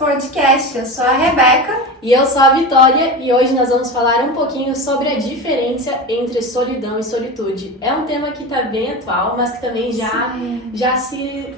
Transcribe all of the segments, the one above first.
podcast. Eu sou a Rebeca. E eu sou a Vitória e hoje nós vamos falar um pouquinho sobre a diferença entre solidão e solitude. É um tema que está bem atual, mas que também já se...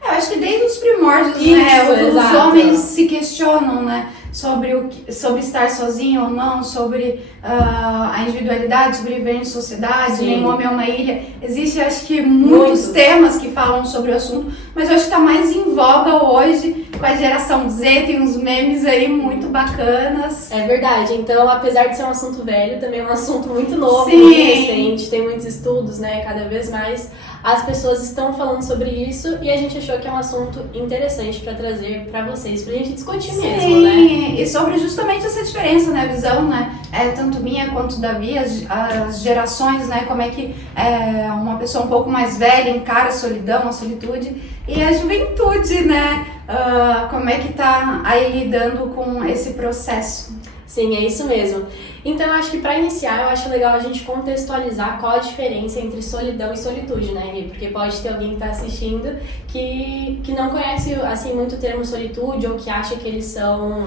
Eu acho que desde os primórdios, Isso, né, os exato. homens se questionam, né, sobre estar sozinho ou não, sobre a individualidade, sobre viver em sociedade, Sim. nenhum homem é uma ilha. Existe, acho que, muitos temas que falam sobre o assunto, mas eu acho que está mais em voga hoje com a geração Z, tem uns memes aí muito bacanas. É verdade, então apesar de ser um assunto velho, também é um assunto muito novo, Sim. muito recente, tem muitos estudos, né, cada vez mais as pessoas estão falando sobre isso e a gente achou que é um assunto interessante para trazer para vocês, pra gente discutir mesmo, né? Sim, e sobre justamente essa diferença, né, a visão, né, tanto minha quanto da Bia, as gerações, né, como é que uma pessoa um pouco mais velha encara a solidão, a solitude, e a juventude, né, como é que tá aí lidando com esse processo. Sim, é isso mesmo. Então, eu acho que para iniciar, eu acho legal a gente contextualizar qual a diferença entre solidão e solitude, né, Rê? Porque pode ter alguém que tá assistindo que não conhece, assim, muito o termo solitude ou que acha que eles são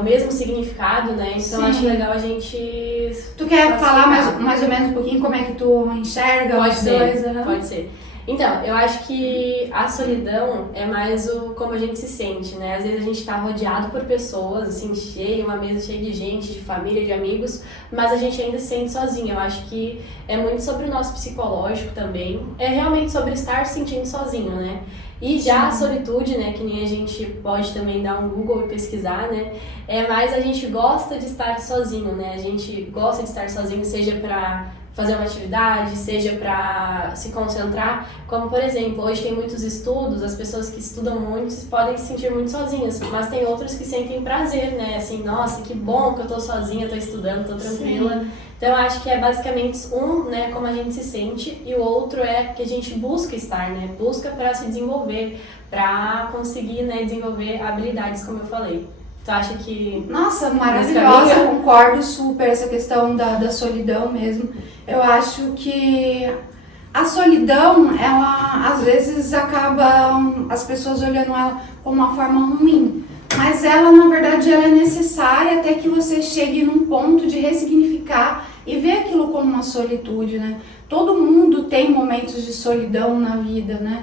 o mesmo significado, né? Então, Sim. acho legal a gente... Tu quer falar mais ou menos um pouquinho como é que tu enxerga Pode os ser, dois? Uhum. pode ser. Então, eu acho que a solidão é mais como a gente se sente, né? Às vezes a gente tá rodeado por pessoas, assim, uma mesa cheia de gente, de família, de amigos, mas a gente ainda se sente sozinho. Eu acho que é muito sobre o nosso psicológico também. É realmente sobre estar se sentindo sozinho, né? E já a solitude, né, que nem a gente pode também dar um Google e pesquisar, né, é mais a gente gosta de estar sozinho, né? A gente gosta de estar sozinho, seja pra fazer uma atividade, seja para se concentrar, como por exemplo, hoje tem muitos estudos, as pessoas que estudam muito podem se sentir muito sozinhas, mas tem outros que sentem prazer, né, assim, nossa, que bom que eu tô sozinha, tô estudando, tô tranquila. Sim. Então eu acho que é basicamente né, como a gente se sente, e o outro é que a gente busca estar, né, busca para se desenvolver, para conseguir, né, desenvolver habilidades, como eu falei. Tu acha que... Nossa, maravilhosa, eu concordo super essa questão da solidão mesmo. Eu acho que a solidão, ela às vezes acaba as pessoas olhando ela como uma forma ruim, mas ela na verdade ela é necessária até que você chegue num ponto de ressignificar e ver aquilo como uma solitude, né? Todo mundo tem momentos de solidão na vida, né?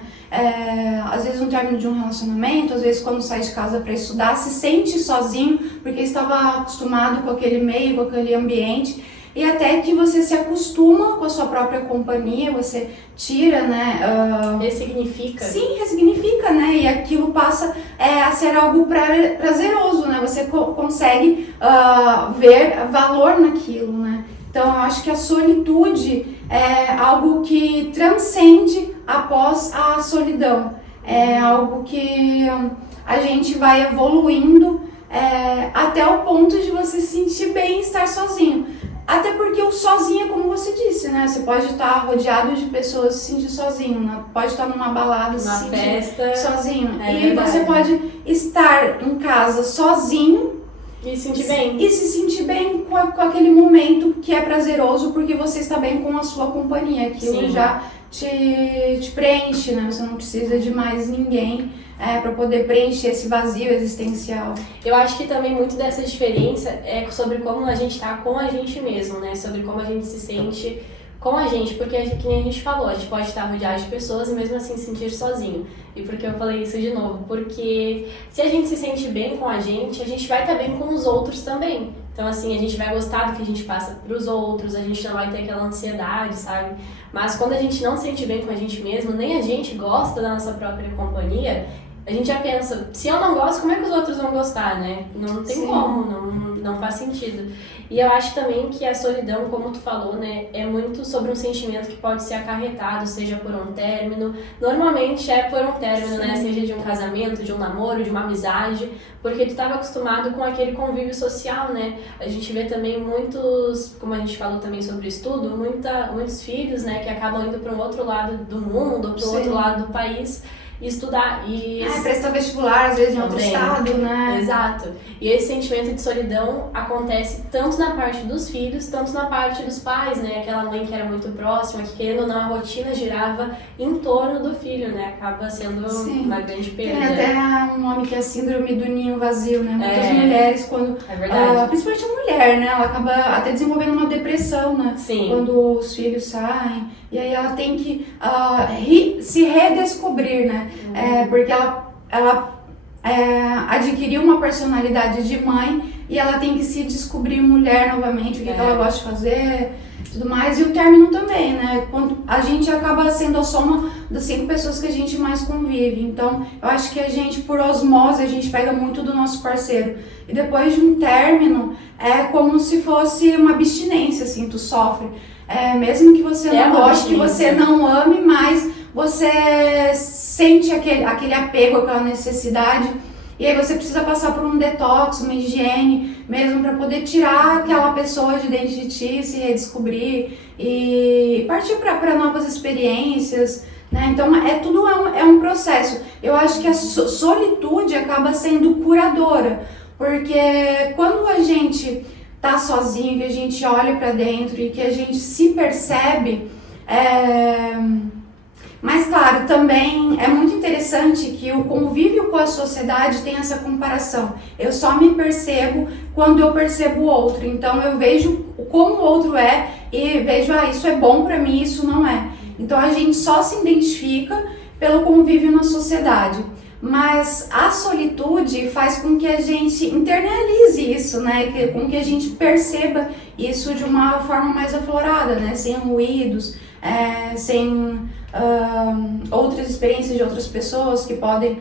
Às vezes no término de um relacionamento, às vezes quando sai de casa para estudar, se sente sozinho porque estava acostumado com aquele meio, com aquele ambiente, e até que você se acostuma com a sua própria companhia, você tira, né? Ressignifica. Sim, ressignifica, né? E aquilo passa a ser algo prazeroso, né? Você consegue ver valor naquilo, né? Então, eu acho que a solitude é algo que transcende após a solidão. É algo que a gente vai evoluindo até o ponto de você se sentir bem estar sozinho. Até porque o sozinho é como você disse, né? Você pode estar rodeado de pessoas e se sentir sozinho, né? Pode estar numa balada, se sentir sozinho. E verdade. você pode estar em casa sozinho e se sentir bem. E se sentir bem com aquele momento que é prazeroso, porque você está bem com a sua companhia. Aquilo Sim. já te preenche, né? Você não precisa de mais ninguém para poder preencher esse vazio existencial. Eu acho que também muito dessa diferença é sobre como a gente tá com a gente mesmo, né? Sobre como a gente se sente com a gente, porque que nem a gente falou, a gente pode estar rodeado de pessoas e mesmo assim se sentir sozinho. E por que eu falei isso de novo? Porque se a gente se sente bem com a gente vai estar bem com os outros também. Então assim, a gente vai gostar do que a gente passa pros outros, a gente não vai ter aquela ansiedade, sabe? Mas quando a gente não se sente bem com a gente mesmo, nem a gente gosta da nossa própria companhia, a gente já pensa, se eu não gosto, como é que os outros vão gostar, né? Não tem Sim. como, não faz sentido. E eu acho também que a solidão, como tu falou, né, é muito sobre um sentimento que pode ser acarretado, seja por um término. Normalmente é por um término, Sim. né? Seja de um casamento, de um namoro, de uma amizade, porque tu estava acostumado com aquele convívio social, né? A gente vê também muitos, como a gente falou também sobre o estudo, muitos filhos, né, que acabam indo para um outro lado do mundo, para o outro lado do país, estudar. E prestar vestibular, às vezes, em outro estado, né? Exato. E esse sentimento de solidão acontece tanto na parte dos filhos, tanto na parte dos pais, né? Aquela mãe que era muito próxima, que querendo ou não, a rotina girava em torno do filho, né? Acaba sendo uma grande perda. Tem até um nome que é a síndrome do ninho vazio, né? Muitas mulheres, quando... É verdade. Principalmente a mulher, né? Ela acaba até desenvolvendo uma depressão, né? Sim. Quando os filhos saem. E aí ela tem que se redescobrir, né? Porque ela adquiriu uma personalidade de mãe e ela tem que se descobrir mulher novamente, o que ela gosta de fazer, tudo mais. E o término também, né? Quando a gente acaba sendo a soma das 5 pessoas que a gente mais convive. Então, eu acho que a gente, por osmose, a gente pega muito do nosso parceiro. E depois de um término, é como se fosse uma abstinência, assim, tu sofre. Mesmo que você não goste, que você não ame, mas você sente aquele apego, aquela necessidade, e aí você precisa passar por um detox, uma higiene, mesmo para poder tirar aquela pessoa de dentro de ti, se redescobrir e partir para novas experiências, né? Então tudo é um processo. Eu acho que a solitude acaba sendo curadora, porque quando a gente tá sozinho, que a gente olha para dentro e que a gente se percebe, mas claro, também é muito interessante que o convívio com a sociedade tem essa comparação. Eu só me percebo quando eu percebo o outro. Então eu vejo como o outro é e vejo, isso é bom pra mim, isso não é. Então a gente só se identifica pelo convívio na sociedade. Mas a solitude faz com que a gente internalize isso, né? Com que a gente perceba isso de uma forma mais aflorada, né? Sem ruídos, sem outras experiências de outras pessoas que podem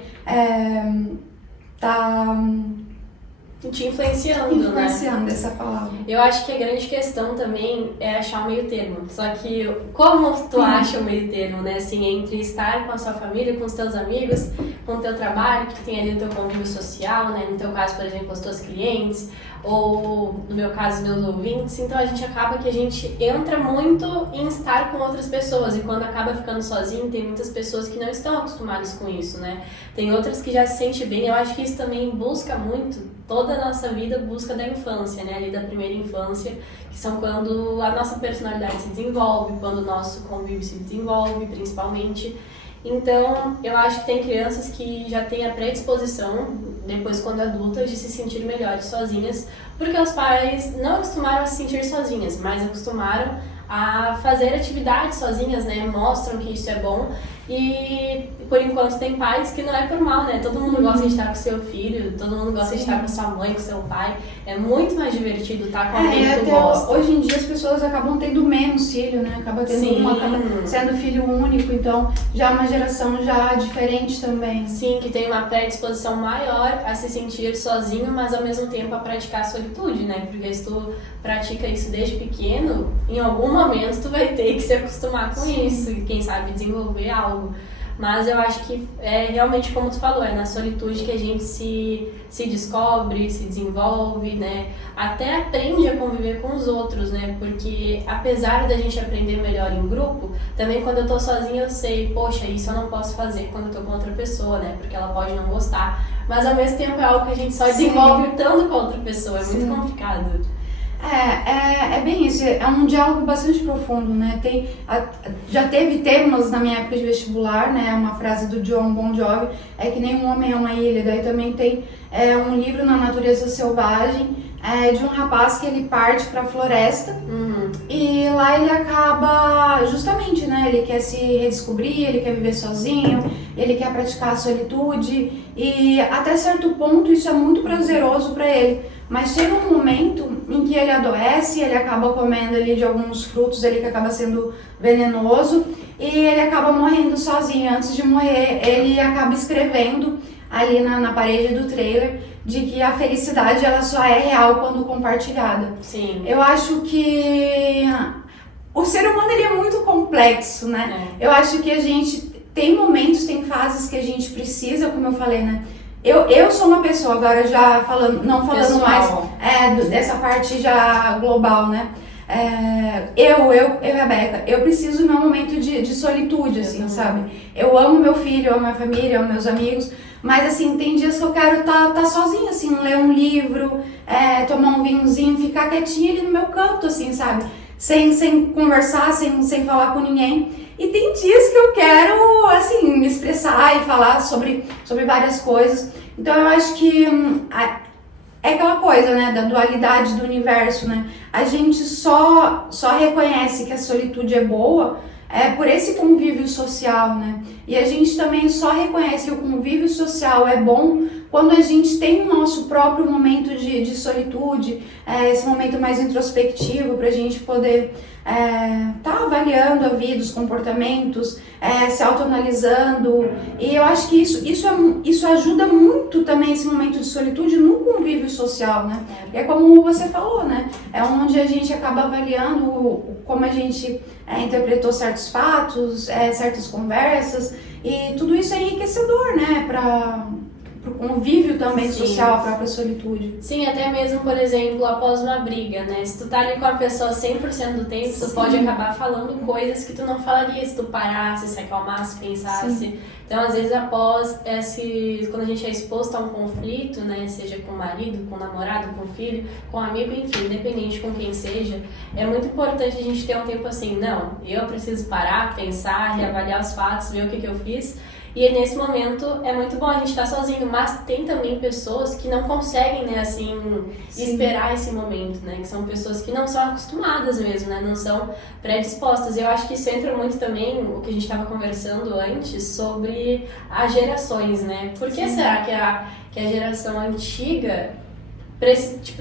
te influenciando, essa palavra. Eu acho que a grande questão também é achar o meio termo. Só que como tu acha o meio termo, né? Assim, entre estar com a sua família, com os teus amigos, com o teu trabalho, que tem ali o teu convívio social, né? No teu caso, por exemplo, os teus clientes, ou no meu caso, meus ouvintes. Então a gente acaba que a gente entra muito em estar com outras pessoas, e quando acaba ficando sozinho, tem muitas pessoas que não estão acostumadas com isso, né? Tem outras que já se sentem bem. Eu acho que isso também busca muito, toda a nossa vida busca da infância, né? Ali da primeira infância, que são quando a nossa personalidade se desenvolve, quando o nosso convívio se desenvolve, principalmente. Então, eu acho que tem crianças que já têm a predisposição, depois quando adultas, de se sentir melhores sozinhas, porque os pais não acostumaram a se sentir sozinhas, mas acostumaram a fazer atividades sozinhas, né? Mostram que isso é bom. E por enquanto tem pais que não é por mal, né? Todo mundo gosta de estar com seu filho, todo mundo gosta de estar com sua mãe, com seu pai. É muito mais divertido estar com alguém que tu gosta. Hoje em dia as pessoas acabam tendo menos filho, né? Acaba tendo acaba sendo filho único, então já é uma geração já diferente também. Sim, que tem uma predisposição maior a se sentir sozinho, mas ao mesmo tempo a praticar a solitude, né? Porque se tu pratica isso desde pequeno, em algum momento tu vai ter que se acostumar com isso e quem sabe desenvolver algo. Mas eu acho que é realmente como tu falou, é na solitude que a gente se descobre, se desenvolve, né? Até aprende a conviver com os outros, né? Porque apesar da gente aprender melhor em grupo, também quando eu tô sozinha eu sei, poxa, isso eu não posso fazer quando eu tô com outra pessoa, né? Porque ela pode não gostar. Mas ao mesmo tempo é algo que a gente só desenvolve estando com outra pessoa, é muito complicado. É bem isso, é um diálogo bastante profundo, né? Já teve temas na minha época de vestibular, né? Uma frase do John Bon Jovi, é que nenhum homem é uma ilha. Daí também tem um livro na natureza selvagem, de um rapaz que ele parte para a floresta e lá ele acaba justamente, né? Ele quer se redescobrir, ele quer viver sozinho, ele quer praticar a solitude e até certo ponto isso é muito prazeroso para ele. Mas chega um momento em que ele adoece, ele acaba comendo ali de alguns frutos ali que acaba sendo venenoso e ele acaba morrendo sozinho. Antes de morrer, ele acaba escrevendo ali na parede do trailer de que a felicidade ela só é real quando compartilhada. Sim. Eu acho que o ser humano ele é muito complexo, né? Eu acho que a gente tem momentos, tem fases que a gente precisa, como eu falei, né? Eu sou uma pessoa, agora já não falando pessoal. Mais dessa parte já global, né? Eu, Rebeca, eu preciso do meu momento de solitude, assim, sabe? Eu amo meu filho, eu amo minha família, eu amo meus amigos, Mas assim, tem dias que eu quero tá sozinha, assim, ler um livro, tomar um vinhozinho, ficar quietinha ali no meu canto, assim, sabe? Sem conversar, sem falar com ninguém. E tem dias que eu quero, assim, me expressar e falar sobre várias coisas. Então eu acho que é aquela coisa, né, da dualidade do universo, né? A gente só reconhece que a solitude é boa por esse convívio social, né? E a gente também só reconhece que o convívio social é bom quando a gente tem o nosso próprio momento de solitude, esse momento mais introspectivo para a gente poder tá avaliando a vida, os comportamentos, se autoanalisando. E eu acho que isso ajuda muito também, esse momento de solitude, no convívio social, né? É como você falou, né? É onde a gente acaba avaliando como a gente interpretou certos fatos, certas conversas, e tudo isso é enriquecedor, né? Para o convívio também social, a própria solitude. Sim, até mesmo, por exemplo, após uma briga, né? Se tu tá ali com a pessoa 100% do tempo, tu pode acabar falando coisas que tu não falaria se tu parasse, se acalmasse, pensasse. Sim. Então, às vezes, após quando a gente é exposto a um conflito, né? Seja com o marido, com o namorado, com o filho, com o amigo, enfim, independente com quem seja, é muito importante a gente ter um tempo assim, não, eu preciso parar, pensar, reavaliar os fatos, ver o que eu fiz. E nesse momento é muito bom a gente estar sozinho, mas tem também pessoas que não conseguem, né, assim, esperar esse momento, né, que são pessoas que não são acostumadas mesmo, né, não são predispostas. Eu acho que isso entra muito também, o que a gente estava conversando antes, sobre as gerações, né, por que será que a geração antiga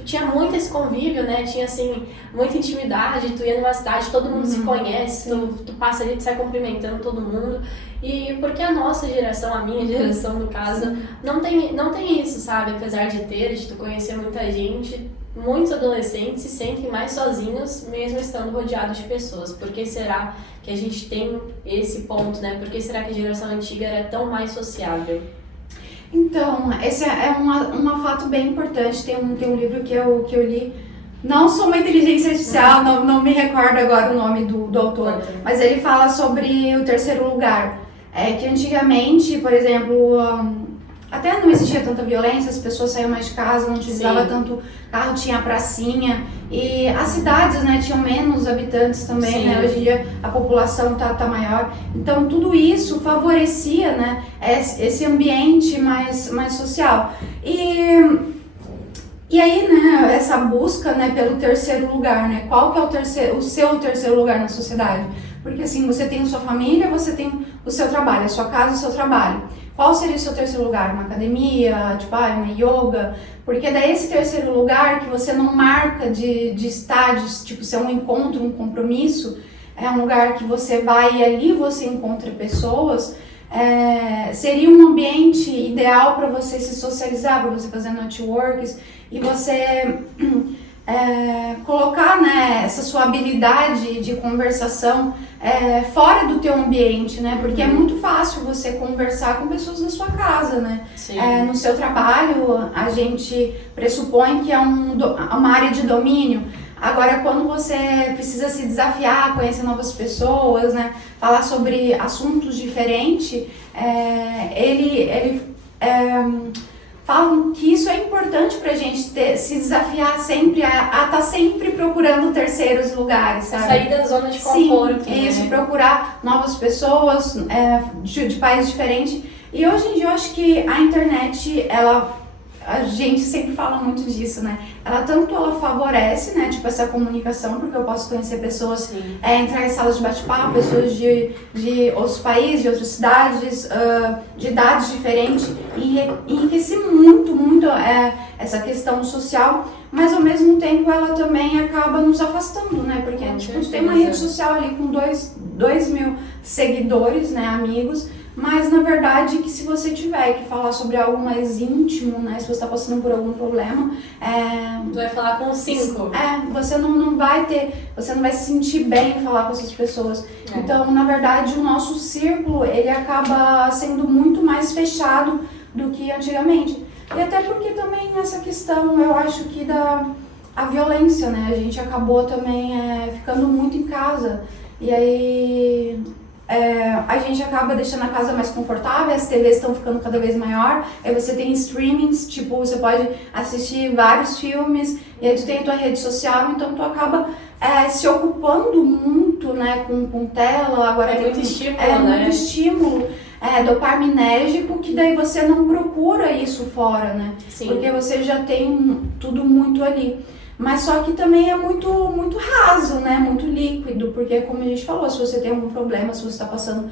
tinha muito esse convívio, né? Tinha, assim, muita intimidade. Tu ia numa cidade, todo mundo se conhece, tu passa ali, tu sai cumprimentando todo mundo. E porque a nossa geração, a minha geração, no caso, não tem isso, sabe? Apesar de tu conhecer muita gente, muitos adolescentes se sentem mais sozinhos, mesmo estando rodeados de pessoas. Por que será que a gente tem esse ponto, né? Por que será que a geração antiga era tão mais sociável? Então, esse é um fato bem importante. Tem um livro que eu li, não sou uma inteligência artificial, não me recordo agora o nome do autor, mas ele fala sobre o terceiro lugar. Que antigamente, por exemplo, até não existia tanta violência, as pessoas saíam mais de casa, não utilizava tanto carro, tinha a pracinha, e as cidades, né, tinham menos habitantes também, né? Hoje em dia a população tá maior, então tudo isso favorecia, né, esse ambiente mais social. E aí, né, essa busca, né, pelo terceiro lugar, né, qual que é o seu terceiro lugar na sociedade? Porque assim, você tem a sua família, você tem o seu trabalho, a sua casa, o seu trabalho. Qual seria o seu terceiro lugar? Uma academia, tipo, uma yoga? Porque daí esse terceiro lugar que você não marca de estádios, tipo, se é um encontro, um compromisso, é um lugar que você vai e ali você encontra pessoas, seria um ambiente ideal para você se socializar, para você fazer networks e você colocar, né, essa sua habilidade de conversação fora do teu ambiente, né? Porque é muito fácil você conversar com pessoas na sua casa, né? No seu trabalho, a gente pressupõe que é uma área de domínio. Agora, quando você precisa se desafiar, conhecer novas pessoas, né? Falar sobre assuntos diferentes, ele falam que isso é importante pra gente se desafiar sempre, a estar sempre procurando terceiros lugares, sabe? Sair da zona de conforto. Sim, isso, procurar novas pessoas de países diferentes. E hoje em dia eu acho que a internet, a gente sempre fala muito disso, né? Ela favorece, né, tipo, essa comunicação, porque eu posso conhecer pessoas, entrar em salas de bate-papo, pessoas de outros países, de outras cidades, de idades diferentes, e enriquece muito essa questão social, mas ao mesmo tempo ela também acaba nos afastando, né? Porque tipo, tem uma rede social ali com 2 mil seguidores, né, amigos, mas na verdade que se você tiver que falar sobre algo mais íntimo, né, se você está passando por algum problema, tu vai falar com 5. Você não vai se sentir bem em falar com essas pessoas. Então, na verdade, o nosso círculo, ele acaba sendo muito mais fechado do que antigamente. E até porque também nessa questão, eu acho que a violência, né, a gente acabou também ficando muito em casa. E aí a gente acaba deixando a casa mais confortável, as TVs estão ficando cada vez maior, aí você tem streamings, tipo, você pode assistir vários filmes, e aí tu tem a tua rede social, então tu acaba se ocupando muito, né, com tela, agora É tem muito estímulo, né? Muito estímulo dopaminérgico, que daí você não procura isso fora, né? Sim. Porque você já tem tudo muito ali. Mas só que também é muito, muito raso, né? Muito líquido, porque como a gente falou, se você tem algum problema, se você está passando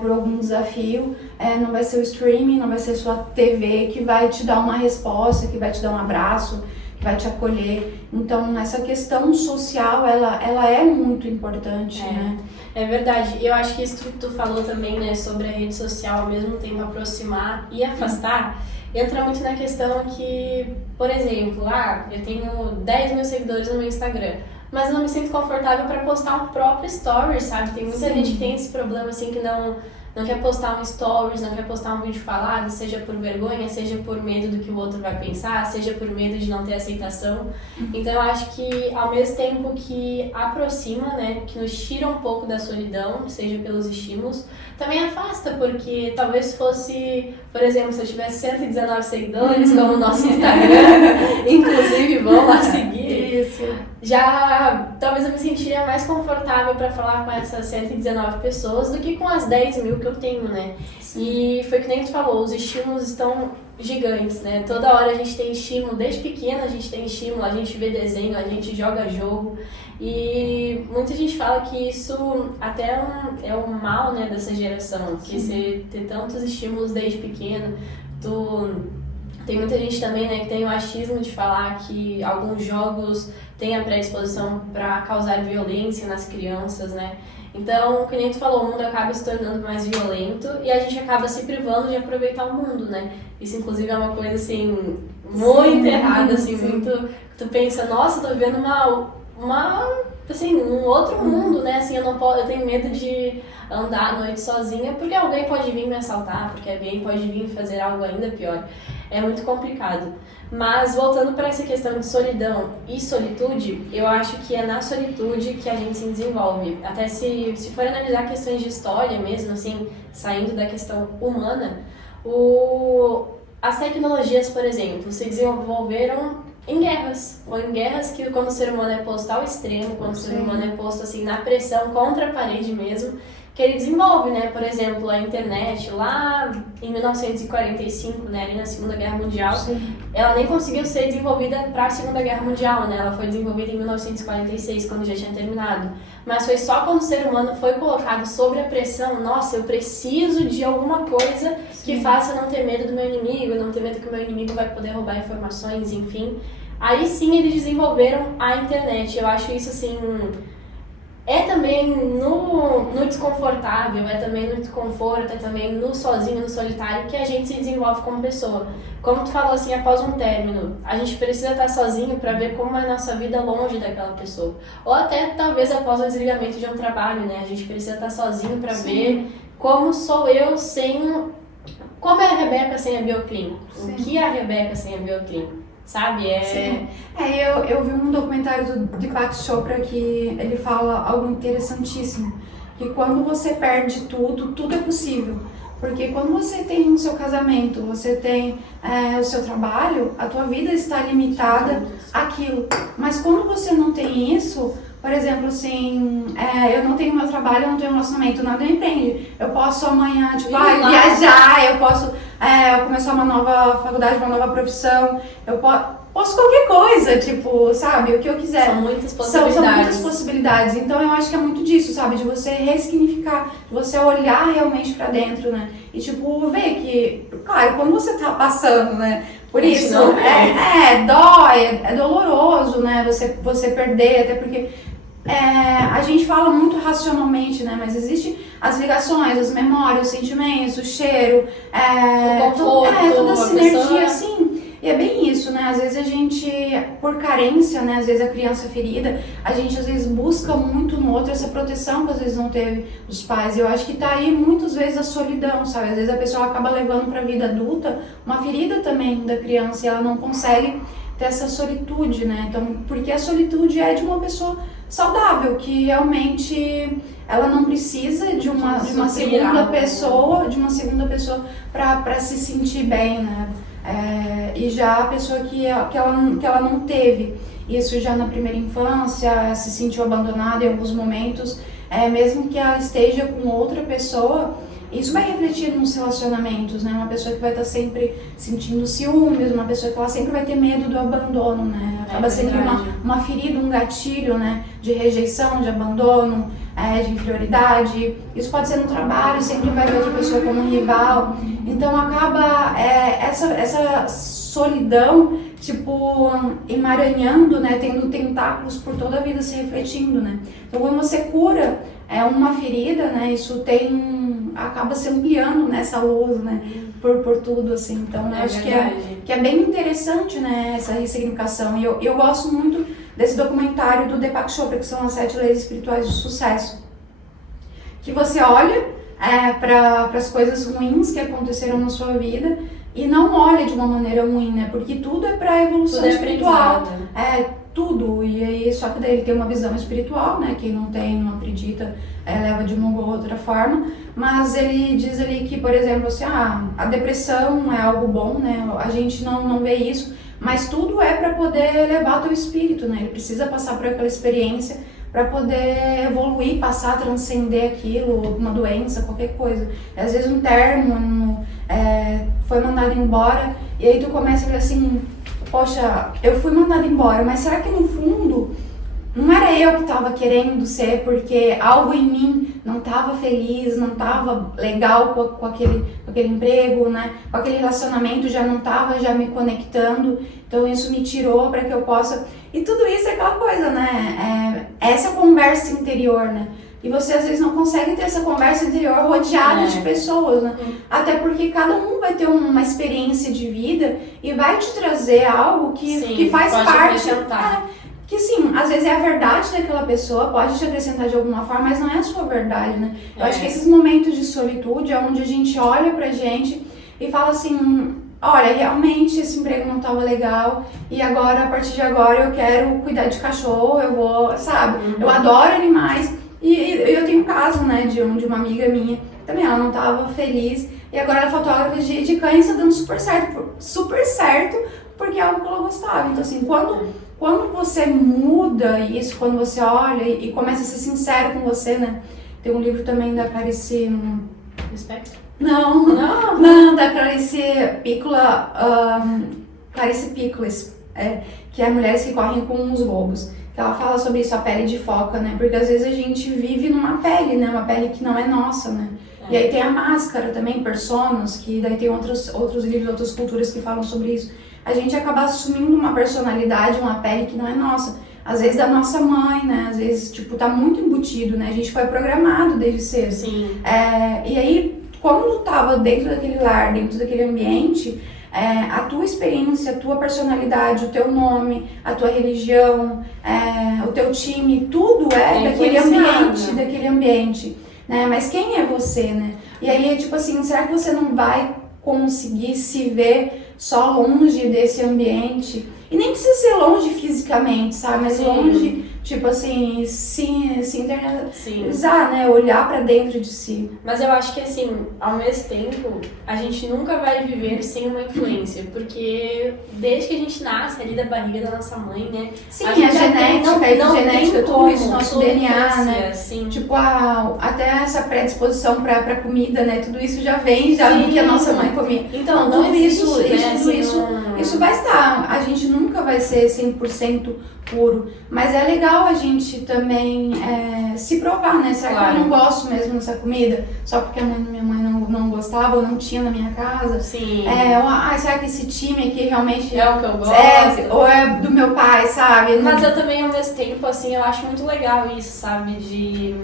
por algum desafio, não vai ser o streaming, não vai ser sua TV que vai te dar uma resposta, que vai te dar um abraço, que vai te acolher. Então, essa questão social, ela é muito importante, né? É verdade. Eu acho que isso que tu falou também, né, sobre a rede social, ao mesmo tempo aproximar e afastar, entra muito na questão que, por exemplo, eu tenho 10 mil seguidores no meu Instagram, mas eu não me sinto confortável para postar um próprio story, sabe? Tem muita gente que tem esse problema, assim, que não quer postar um stories, não quer postar um vídeo falado, seja por vergonha, seja por medo do que o outro vai pensar, seja por medo de não ter aceitação. Então eu acho que ao mesmo tempo que aproxima, né, que nos tira um pouco da solidão, seja pelos estímulos, também afasta, porque talvez fosse, por exemplo, se eu tivesse 119 seguidores, como o nosso Instagram, inclusive vão lá seguir. Isso. Já talvez eu me sentiria mais confortável para falar com essas 119 pessoas do que com as 10 mil que eu tenho, né? E foi que nem tu falou, os estímulos estão gigantes, né? Toda hora a gente tem estímulo, desde pequena a gente tem estímulo, a gente vê desenho, a gente joga jogo. E muita gente fala que isso até é um mal, né, dessa geração, que você ter tantos estímulos desde pequeno, tem muita gente também, né, que tem o achismo de falar que alguns jogos têm a predisposição para causar violência nas crianças, né? Então, como tu falou, o mundo acaba se tornando mais violento e a gente acaba se privando de aproveitar o mundo, né? Isso, inclusive, é uma coisa, assim, muito errada, assim, muito... Tu pensa, nossa, tô vivendo assim, um outro mundo, né? Assim, eu tenho medo de andar à noite sozinha porque alguém pode vir me assaltar, porque alguém pode vir fazer algo ainda pior. É muito complicado. Mas voltando para essa questão de solidão e solitude, eu acho que é na solitude que a gente se desenvolve. Até se for analisar questões de história mesmo, assim, saindo da questão humana, as tecnologias, por exemplo, se desenvolveram em guerras. Foi em guerras que quando o ser humano é posto ao extremo, quando o ser humano é posto assim na pressão contra a parede mesmo, que ele desenvolve, né? Por exemplo, a internet lá em 1945, né, ali na Segunda Guerra Mundial, ela nem conseguiu ser desenvolvida para a Segunda Guerra Mundial, né? Ela foi desenvolvida em 1946, quando já tinha terminado. Mas foi só quando o ser humano foi colocado sob a pressão, nossa, eu preciso de alguma coisa que faça não ter medo do meu inimigo, não ter medo que o meu inimigo vai poder roubar informações, enfim. Aí sim eles desenvolveram a internet. Eu acho isso assim... É também no desconfortável, é também no desconforto, é também no sozinho, no solitário, que a gente se desenvolve como pessoa. Como tu falou assim, após um término, a gente precisa estar sozinho para ver como é a nossa vida longe daquela pessoa. Ou até talvez após o desligamento de um trabalho, né? A gente precisa estar sozinho para ver como sou eu sem... Como é a Rebeca sem a Bioclin? O que é a Rebeca sem a Bioclin? Sabe? Eu vi um documentário do Deepak Chopra que ele fala algo interessantíssimo, que quando você perde tudo é possível. Porque quando você tem o seu casamento, você tem o seu trabalho, a tua vida está limitada àquilo. Mas quando você não tem isso, por exemplo, assim, eu não tenho meu trabalho, eu não tenho relacionamento, nada me prende. Eu posso amanhã, viajar, eu posso começar uma nova faculdade, uma nova profissão, eu posso qualquer coisa, tipo, sabe, o que eu quiser. São muitas possibilidades. São muitas possibilidades. Então eu acho que é muito disso, sabe, de você ressignificar, de você olhar realmente pra dentro, né, e tipo, ver que, claro, quando você tá passando, né, por isso, dói, é doloroso, né, você perder, até porque a gente fala muito racionalmente, né? Mas existem as ligações, as memórias, os sentimentos, o cheiro, o conforto, toda a sinergia, assim. E é bem isso, né? Às vezes a gente, por carência, né? Às vezes a criança ferida, a gente às vezes busca muito no outro essa proteção que às vezes não teve dos pais. E eu acho que tá aí muitas vezes a solidão, sabe? Às vezes a pessoa acaba levando pra vida adulta uma ferida também da criança e ela não consegue ter essa solitude, né? Então, porque a solitude é de uma pessoa saudável, que realmente ela não precisa de uma segunda pessoa, para se sentir bem, né? E já a pessoa que ela não teve isso já na primeira infância, se sentiu abandonada em alguns momentos, mesmo que ela esteja com outra pessoa, isso vai refletir nos relacionamentos, né? Uma pessoa que vai estar sempre sentindo ciúmes, uma pessoa que ela sempre vai ter medo do abandono, né? Acaba sendo uma ferida, um gatilho, né? De rejeição, de abandono, de inferioridade. Isso pode ser no trabalho, sempre vai ver outra pessoa como um rival. Então acaba essa solidão, tipo, emaranhando, né? Tendo tentáculos por toda a vida se refletindo, né? Então quando você cura uma ferida, né? Isso acaba se ampliando nessa luz, né? Por tudo, assim. Então eu acho que é bem interessante, né? Essa ressignificação. E eu gosto muito desse documentário do Deepak Chopra, que são as 7 leis espirituais do sucesso. Que você olha para as coisas ruins que aconteceram na sua vida e não olha de uma maneira ruim, né? Porque tudo é para evolução espiritual. Tudo. E aí, só que daí ele tem uma visão espiritual, né? Quem não tem, não acredita, leva de uma ou outra forma. Mas ele diz ali que, por exemplo, assim, a depressão é algo bom, né? A gente não vê isso, mas tudo é para poder elevar teu espírito, né? Ele precisa passar por aquela experiência para poder evoluir, passar, transcender aquilo, uma doença, qualquer coisa. Às vezes um término foi mandado embora e aí tu começa a ver assim, poxa, eu fui mandada embora, mas será que no fundo não era eu que estava querendo ser, porque algo em mim não estava feliz, não estava legal com aquele emprego, né? Com aquele relacionamento, já não estava já me conectando, então isso me tirou para que eu possa... E tudo isso é aquela coisa, né? Essa conversa interior, né? E você às vezes não consegue ter essa conversa interior rodeada de pessoas, né? Até porque cada um vai ter uma experiência de vida e vai te trazer algo que faz parte. Que sim, às vezes é a verdade daquela pessoa, pode te acrescentar de alguma forma, mas não é a sua verdade, né? Eu acho que esses momentos de solitude é onde a gente olha pra gente e fala assim, olha, realmente esse emprego não estava legal e agora, a partir de agora, eu quero cuidar de cachorro, eu vou, sabe? Eu adoro animais. E eu tenho um caso, né, de uma amiga minha, também ela não estava feliz e agora ela é fotógrafa de cães, está dando super certo, porque é algo que ela gostava. Então assim, quando você muda isso, quando você olha e começa a ser sincero com você, né, tem um livro também da Clarice... Lispector? Não, da Clarice Piccola, Clarice Pickles, que é Mulheres que Correm com os Lobos. Ela fala sobre isso, a pele de foca, né? Porque às vezes a gente vive numa pele, né? Uma pele que não é nossa, né? E aí tem a máscara também, Personas, que daí tem outros livros, outras culturas que falam sobre isso. A gente acaba assumindo uma personalidade, uma pele que não é nossa. Às vezes da nossa mãe, né? Às vezes, tipo, tá muito embutido, né? A gente foi programado desde cedo. Sim. E aí, como tu tava dentro daquele lar, dentro daquele ambiente... a tua experiência, a tua personalidade, o teu nome, a tua religião, o teu time, tudo daquele ambiente, né? Mas quem é você, né? E aí, tipo assim, será que você não vai conseguir se ver só longe desse ambiente? E nem precisa ser longe fisicamente, sabe? Mas longe, tipo assim, se internalizar, né? Olhar pra dentro de si. Mas eu acho que, assim, ao mesmo tempo, a gente nunca vai viver sem uma influência, porque desde que a gente nasce ali da barriga da nossa mãe, né? Sim, a genética, tudo isso, nosso DNA, né? Sim. Tipo, até essa predisposição pra comida, né? Tudo isso já vem do que a nossa mãe comia. Então, tudo existe, isso vai estar. A gente nunca vai ser 100% puro, mas é legal a gente também se provar, né? Será que eu não gosto mesmo dessa comida? Só porque minha mãe não gostava ou não tinha na minha casa? Sim. Será que esse time aqui realmente é o que eu gosto? Ou é do meu pai, sabe? Mas eu também, ao mesmo tempo, assim, eu acho muito legal isso, sabe?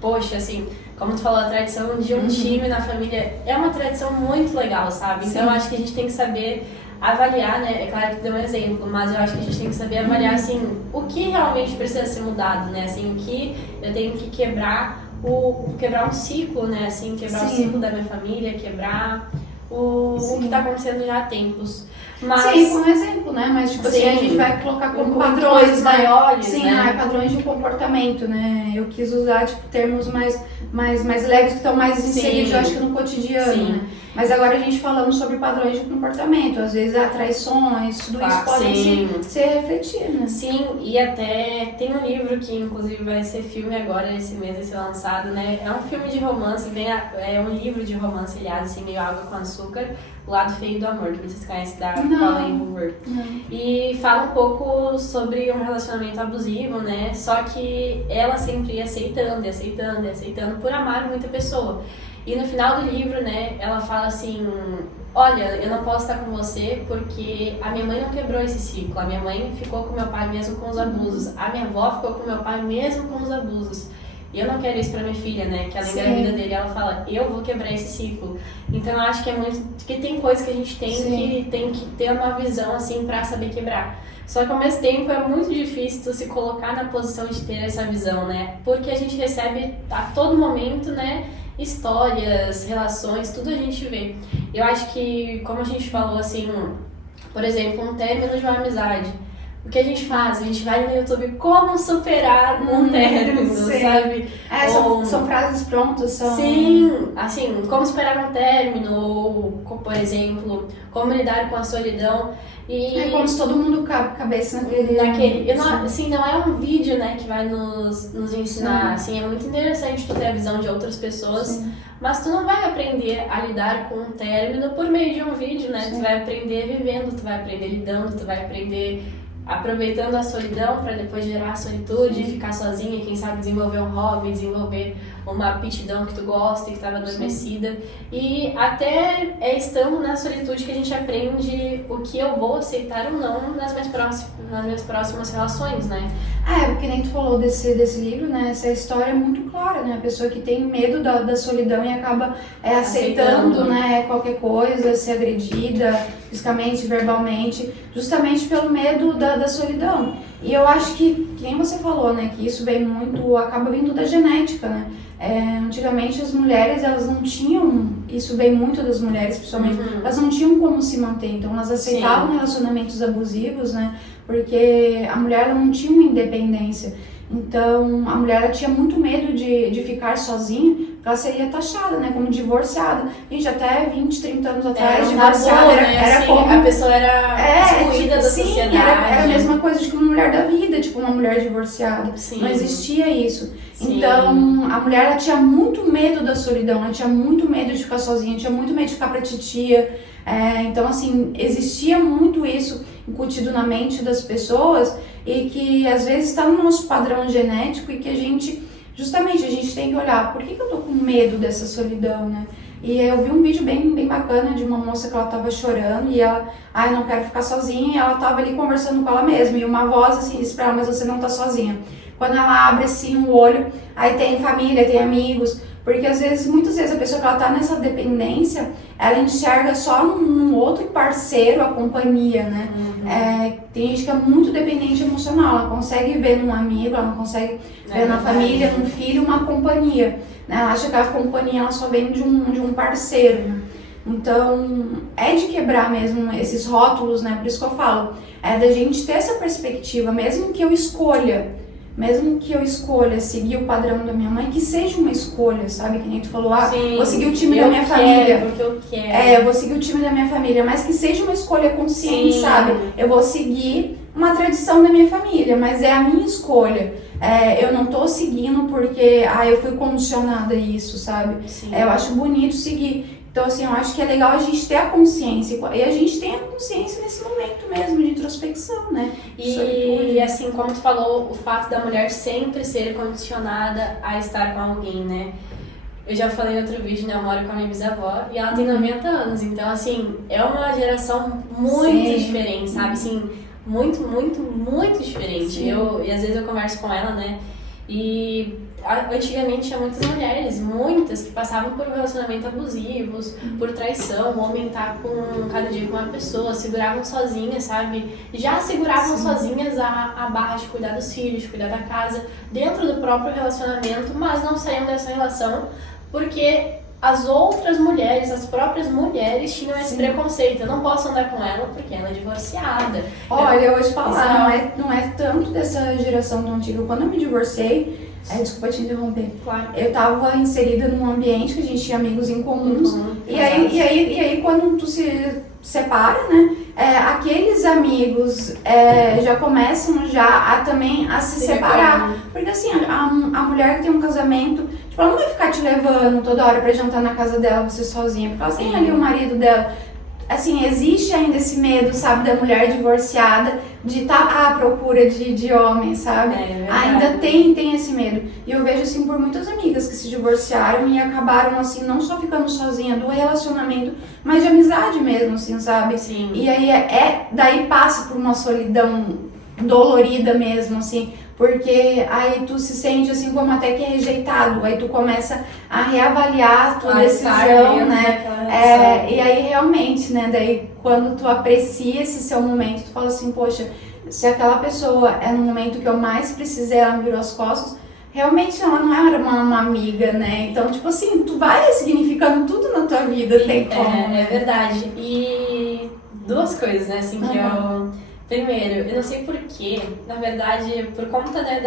Poxa, assim, como tu falou, a tradição de um time na família é uma tradição muito legal, sabe? Então eu acho que a gente tem que saber avaliar, né? É claro que deu um exemplo, mas eu acho que a gente tem que saber avaliar, assim, o que realmente precisa ser mudado, né? Assim, o que eu tenho que quebrar um ciclo, né? Assim, quebrar o ciclo da minha família, quebrar o que tá acontecendo já há tempos. Mas, sim, como exemplo, né? Mas, tipo assim, a gente vai colocar como padrões, né? maiores, sim, né? Padrões de comportamento, né? Eu quis usar, tipo, termos mais leves, que estão mais inseridos, eu acho que no cotidiano, né? Mas agora a gente falando sobre padrões de comportamento, às vezes traições, tudo isso pode ser refletido, né? Sim, e até tem um livro que inclusive vai ser filme agora, esse mês vai ser lançado, né? É um filme de romance, é um livro de romance, aliás, assim, meio Água com Açúcar, O Lado Feio do Amor, que vocês conhecem da Colleen Hoover. E fala um pouco sobre um relacionamento abusivo, né? Só que ela sempre ia aceitando, por amar muita pessoa. E no final do livro, né, ela fala assim, olha, eu não posso estar com você porque a minha mãe não quebrou esse ciclo, a minha mãe ficou com meu pai mesmo com os abusos, a minha avó ficou com meu pai mesmo com os abusos. E eu não quero isso pra minha filha, né, que ela engravida dele, ela fala, eu vou quebrar esse ciclo. Então eu acho que é muito, que tem coisas que a gente tem que ter uma visão assim pra saber quebrar. Só que ao mesmo tempo é muito difícil tu se colocar na posição de ter essa visão, né, porque a gente recebe a todo momento, né, histórias, relações, tudo a gente vê. Eu acho que, como a gente falou assim, por exemplo, um término de uma amizade. O que a gente faz? A gente vai no YouTube como superar um término, sabe? São frases prontas, são... Sim, assim, como superar um término, ou, por exemplo, como lidar com a solidão. E é como se todo mundo cabeça naquele... não é um vídeo, né, que vai nos ensinar, assim, é muito interessante tu ter a visão de outras pessoas, mas tu não vai aprender a lidar com um término por meio de um vídeo, né, tu vai aprender vivendo, tu vai aprender lidando, tu vai aprender aproveitando a solidão para depois gerar a solitude, ficar sozinha, quem sabe desenvolver um hobby, desenvolver uma aptidão que tu gosta e que estava adormecida. E até é estando na solitude que a gente aprende o que eu vou aceitar ou não nas minhas próximas relações, né? Porque nem tu falou desse livro, né? Essa história é muito clara, né? A pessoa que tem medo da solidão e acaba aceitando, né? Qualquer coisa, ser agredida fisicamente, verbalmente, justamente pelo medo da solidão. E eu acho que nem você falou, né? Que isso vem muito, acaba vindo da genética, né? Antigamente as mulheres, elas não tinham, isso vem muito das mulheres principalmente, elas não tinham como se manter, então elas aceitavam relacionamentos abusivos, né, porque a mulher ela não tinha uma independência, então a mulher ela tinha muito medo de ficar sozinha, porque ela seria taxada, né, como divorciada. Gente, até 20, 30 anos atrás, divorciada era como... a pessoa era excluída da sociedade. Era a mesma coisa de uma mulher da vida, tipo uma mulher divorciada, não existia isso. Então, a mulher ela tinha muito medo da solidão, ela tinha muito medo de ficar sozinha, tinha muito medo de ficar pra titia. Então, assim, existia muito isso incutido na mente das pessoas e que às vezes está no nosso padrão genético e que a gente tem que olhar, por que eu tô com medo dessa solidão, né? E eu vi um vídeo bem bacana de uma moça que ela tava chorando e ela, eu não quero ficar sozinha, e ela tava ali conversando com ela mesma e uma voz assim disse pra ela, mas você não tá sozinha. Quando ela abre assim o olho, aí tem família, tem amigos, porque muitas vezes a pessoa que ela tá nessa dependência, ela enxerga só num outro parceiro a companhia, né? Tem gente que é muito dependente emocional, ela consegue ver num amigo, ela não consegue ver na família, num filho, uma companhia, né? Ela acha que a companhia ela só vem de um parceiro, né? Então, é de quebrar mesmo esses rótulos, né? Por isso que eu falo, é da gente ter essa perspectiva, mesmo que eu escolha seguir o padrão da minha mãe, que seja uma escolha, sabe? Que nem tu falou, vou seguir o time da minha família. Porque eu quero. Eu vou seguir o time da minha família, mas que seja uma escolha consciente, sabe? Eu vou seguir uma tradição da minha família, mas é a minha escolha. Eu não tô seguindo porque, eu fui condicionada a isso, sabe? Eu acho bonito seguir. Então, assim, eu acho que é legal a gente ter a consciência, e a gente tem a consciência nesse momento mesmo de introspecção, né? E assim, como tu falou, o fato da mulher sempre ser condicionada a estar com alguém, né? Eu já falei em outro vídeo, né? Eu moro com a minha bisavó e ela tem 90 anos, então, assim, é uma geração muito diferente, sabe? Assim, muito, muito, muito diferente. E às vezes eu converso com ela, né? E antigamente tinha muitas que passavam por relacionamentos abusivos, por traição, o homem tá com cada dia com uma pessoa, seguravam sozinhas, sabe? Já seguravam sozinhas a barra de cuidar dos filhos, de cuidar da casa, dentro do próprio relacionamento, mas não saíam dessa relação porque as outras mulheres, as próprias mulheres tinham esse preconceito. Eu não posso andar com ela porque ela é divorciada. Olha, eu vou te falar, não é tanto dessa geração tão antiga. Quando eu me divorciei, desculpa te interromper. Claro. Eu tava inserida num ambiente que a gente tinha amigos em comuns. E aí, quando tu se separa, né? Aqueles amigos já começam já também a se separar. Porque assim, a mulher que tem um casamento, tipo, ela não vai ficar te levando toda hora pra jantar na casa dela, você sozinha, porque ela tem ali o marido dela. Assim, existe ainda esse medo, sabe, da mulher divorciada de estar à procura de homem, sabe? Ainda tem esse medo. E eu vejo, assim, por muitas amigas que se divorciaram e acabaram, assim, não só ficando sozinha do relacionamento, mas de amizade mesmo, assim, sabe? Sim. E aí, daí passa por uma solidão dolorida mesmo, assim, porque aí tu se sente assim como até que é rejeitado, aí tu começa a reavaliar a tua decisão, né? E aí realmente, né, daí quando tu aprecia esse seu momento, tu fala assim, poxa, se aquela pessoa é no momento que eu mais precisei, ela me virou as costas, realmente ela não era uma amiga, né? Então, tipo assim, tu vai significando tudo na tua vida, tem como. É verdade. E duas coisas, né, assim, que eu... Primeiro, eu não sei porquê, na verdade, por conta, né,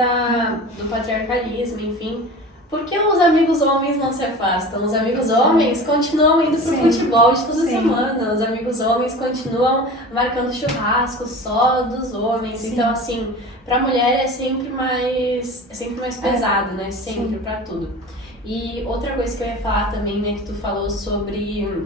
do patriarcalismo, enfim, por que os amigos homens não se afastam? Os amigos homens continuam indo pro futebol de toda semana, os amigos homens continuam marcando churrasco só dos homens, então assim, pra mulher é sempre mais pesado, né, sempre, pra tudo. E outra coisa que eu ia falar também, né, que tu falou sobre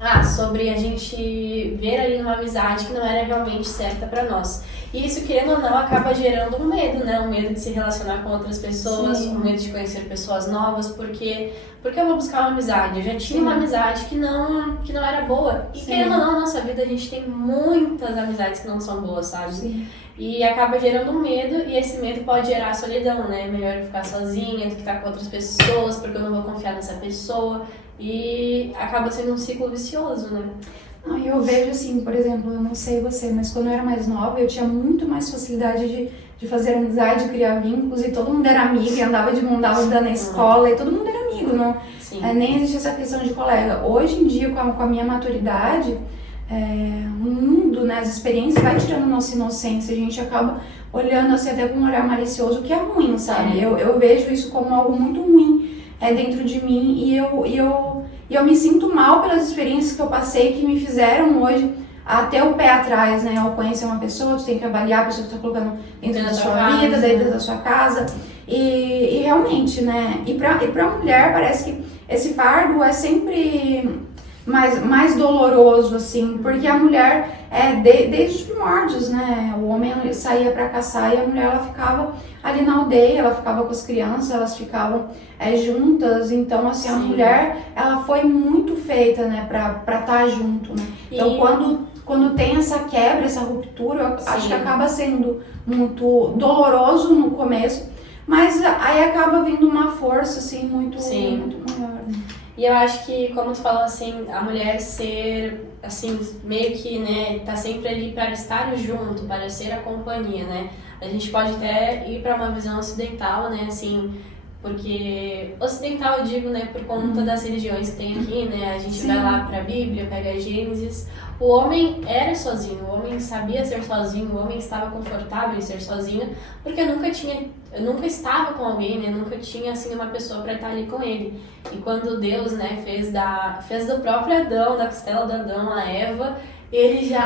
a gente ver ali uma amizade que não era realmente certa pra nós. E isso, querendo ou não, acaba gerando um medo, né? Um medo de se relacionar com outras pessoas, um medo de conhecer pessoas novas, porque eu vou buscar uma amizade. Eu já tinha uma amizade que não era boa. E querendo ou não, na nossa vida a gente tem muitas amizades que não são boas, sabe? Sim. E acaba gerando um medo, e esse medo pode gerar solidão, né? Melhor eu ficar sozinha do que estar com outras pessoas, porque eu não vou confiar nessa pessoa. E acaba sendo um ciclo vicioso, né? Não, eu vejo assim, por exemplo, eu não sei você, mas quando eu era mais nova, eu tinha muito mais facilidade de fazer amizade, de criar vínculos, e todo mundo era amigo, e andava de mão dada na escola, e todo mundo era amigo, não? Nem existe essa questão de colega. Hoje em dia, com a minha maturidade, o mundo, né, as experiências vai tirando nossa inocência, a gente acaba olhando assim até com um olhar malicioso, que é ruim, sabe? Eu vejo isso como algo muito ruim dentro de mim, e eu me sinto mal pelas experiências que eu passei, que me fizeram hoje até o pé atrás, né? Ao conhecer uma pessoa, tu tem que avaliar a pessoa que tá colocando dentro da sua vida, dentro da sua casa, e realmente, né? E pra mulher parece que esse fardo é sempre mais doloroso, assim, porque a mulher, desde os primórdios, né, o homem saía para caçar e a mulher, ela ficava ali na aldeia, ela ficava com as crianças, elas ficavam juntas, então, assim, a mulher, ela foi muito feita, né, pra estar junto, né, então, quando tem essa quebra, essa ruptura, eu acho que acaba sendo muito doloroso no começo, mas aí acaba vindo uma força, assim, muito maior, né? E eu acho que, como tu falou, assim, a mulher ser, assim, meio que, né, tá sempre ali para estar junto, para ser a companhia, né? A gente pode até ir para uma visão ocidental, né, assim, porque ocidental eu digo, né, por conta das religiões que tem aqui, né? A gente vai lá para a Bíblia, pega Gênesis. O homem era sozinho, o homem sabia ser sozinho, o homem estava confortável em ser sozinho, porque eu nunca estava com alguém, né? Nunca tinha assim uma pessoa para estar ali com ele. E quando Deus, né, fez do próprio Adão, da costela do Adão, a Eva, ele já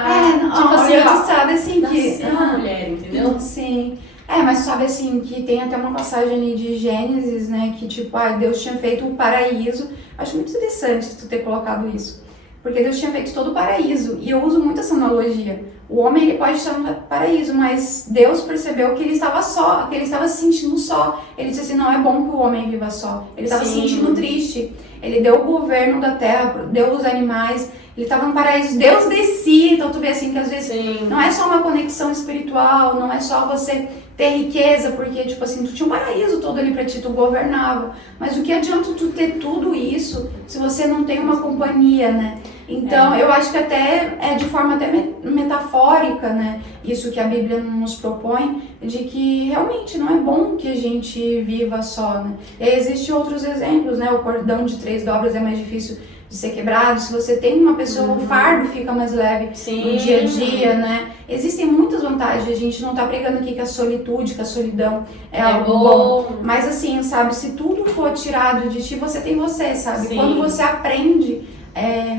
tu sabe assim que uma mulher, entendeu? Sim. Mas sabe assim, que tem até uma passagem ali de Gênesis, né, que tipo, Deus tinha feito o paraíso. Acho muito interessante tu ter colocado isso. Porque Deus tinha feito todo o paraíso, e eu uso muito essa analogia. O homem, ele pode estar no paraíso, mas Deus percebeu que ele estava só, que ele estava se sentindo só. Ele disse assim, não é bom que o homem viva só. Ele estava se sentindo triste. Ele deu o governo da terra, deu os animais, ele estava no paraíso, Deus descia, então tu vê assim que às vezes Sim. não é só uma conexão espiritual, não é só você ter riqueza, porque tipo assim, tu tinha um paraíso todo ali pra ti, tu governava, mas o que adianta tu ter tudo isso se você não tem uma companhia, né? Então, eu acho que até é de forma até metafórica, né? Isso que a Bíblia nos propõe, de que realmente não é bom que a gente viva só, né? E aí existem outros exemplos, né? O cordão de 3 dobras é mais difícil de ser quebrado. Se você tem uma pessoa, o fardo fica mais leve no dia a dia, né? Existem muitas vantagens. A gente não tá pregando aqui que a solitude, que a solidão é algo bom. Mas assim, sabe? Se tudo for tirado de ti, você tem você, sabe? Sim. Quando você aprende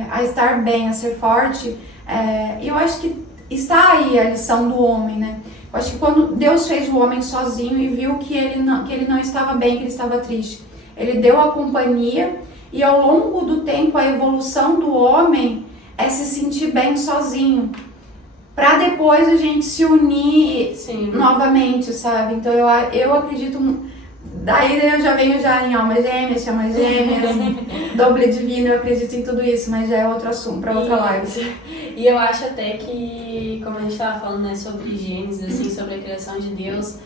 a estar bem, a ser forte, eu acho que está aí a lição do homem, né? Eu acho que quando Deus fez o homem sozinho e viu que ele não estava bem, que ele estava triste, ele deu a companhia, e ao longo do tempo a evolução do homem é se sentir bem sozinho, para depois a gente se unir novamente, sabe? Então eu acredito. Daí eu já venho em almas gêmeas, chamas gêmeas, doble divino, eu acredito em tudo isso, mas já é outro assunto, para outra live. E eu acho até que, como a gente estava falando, né, sobre Gênesis, assim, sobre a criação de Deus,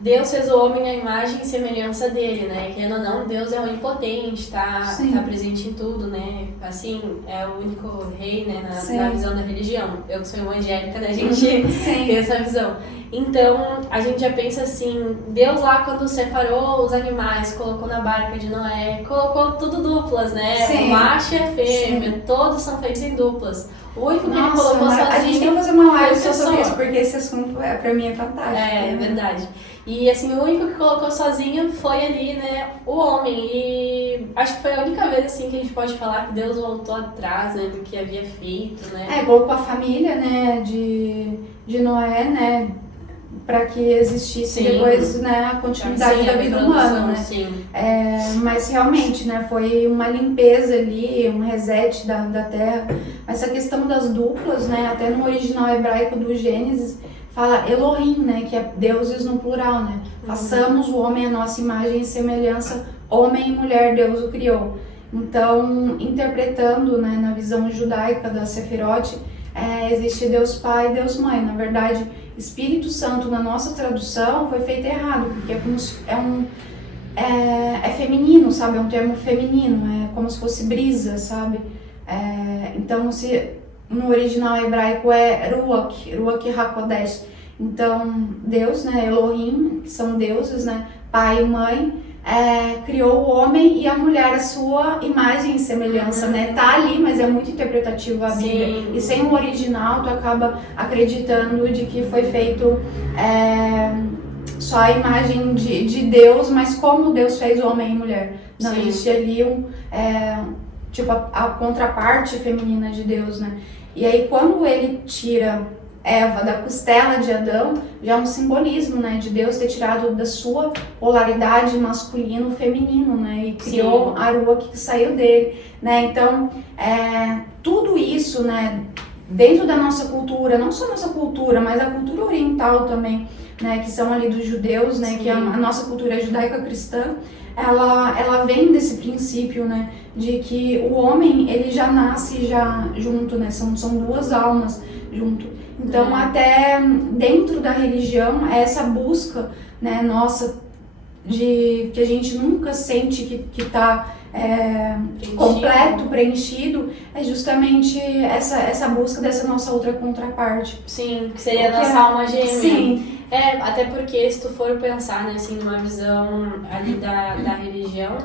Deus fez o homem à imagem e semelhança dele, né? Querendo ou não, Deus é onipotente, tá presente em tudo, né? Assim, é o único rei, né, na visão da religião. Eu que sou evangélica, né, a gente tem essa visão. Então, a gente já pensa assim, Deus lá quando separou os animais, colocou na barca de Noé, colocou tudo duplas, né? O macho e a fêmea, todos são feitos em duplas. O único que ele colocou sozinho... A gente tem que fazer uma live só sobre isso, porque esse assunto pra mim é fantástico. É verdade. E assim, o único que colocou sozinho foi ali, né, o homem. E acho que foi a única vez assim que a gente pode falar que Deus voltou atrás, né, do que havia feito, né? Colocou a família, né, de Noé, né, para que existisse depois, né, a continuidade da vida humana, né? Mas realmente, né, foi uma limpeza ali, um reset da terra. Essa questão das duplas, né, até no original hebraico do Gênesis, fala Elohim, né, que é deuses no plural, né? Façamos o homem à nossa imagem e semelhança, homem e mulher, Deus o criou. Então, interpretando, né, na visão judaica da Sefirote, existe Deus Pai e Deus Mãe. Na verdade, Espírito Santo, na nossa tradução, foi feito errado, porque é feminino, sabe? É um termo feminino, é como se fosse brisa, sabe? Então, no original hebraico é Ruach HaKodesh. Então, Deus, né, Elohim, que são deuses, né, pai e mãe, criou o homem e a mulher a sua imagem e semelhança, né? Tá ali, mas é muito interpretativo a Bíblia. E sem o original, tu acaba acreditando de que foi feito só a imagem de Deus, mas como Deus fez o homem e mulher. Não existe ali tipo a contraparte feminina de Deus, né? E aí quando ele tira Eva da costela de Adão, já é um simbolismo, né, de Deus ter tirado da sua polaridade masculino-feminino, né, e criou a Ruach que saiu dele, né? Então, tudo isso, né, dentro da nossa cultura, não só nossa cultura, mas a cultura oriental também, né, que são ali dos judeus, né, que a nossa cultura judaica-cristã, ela vem desse princípio, né, de que o homem, ele já nasce já junto, né, são duas almas junto. Então, até dentro da religião, essa busca, né, nossa, de que a gente nunca sente que está completo, preenchido, é justamente essa busca dessa nossa outra contraparte. Sim, que seria a nossa alma gêmea. Sim. Até porque se tu for pensar, né, assim, numa visão ali da religião,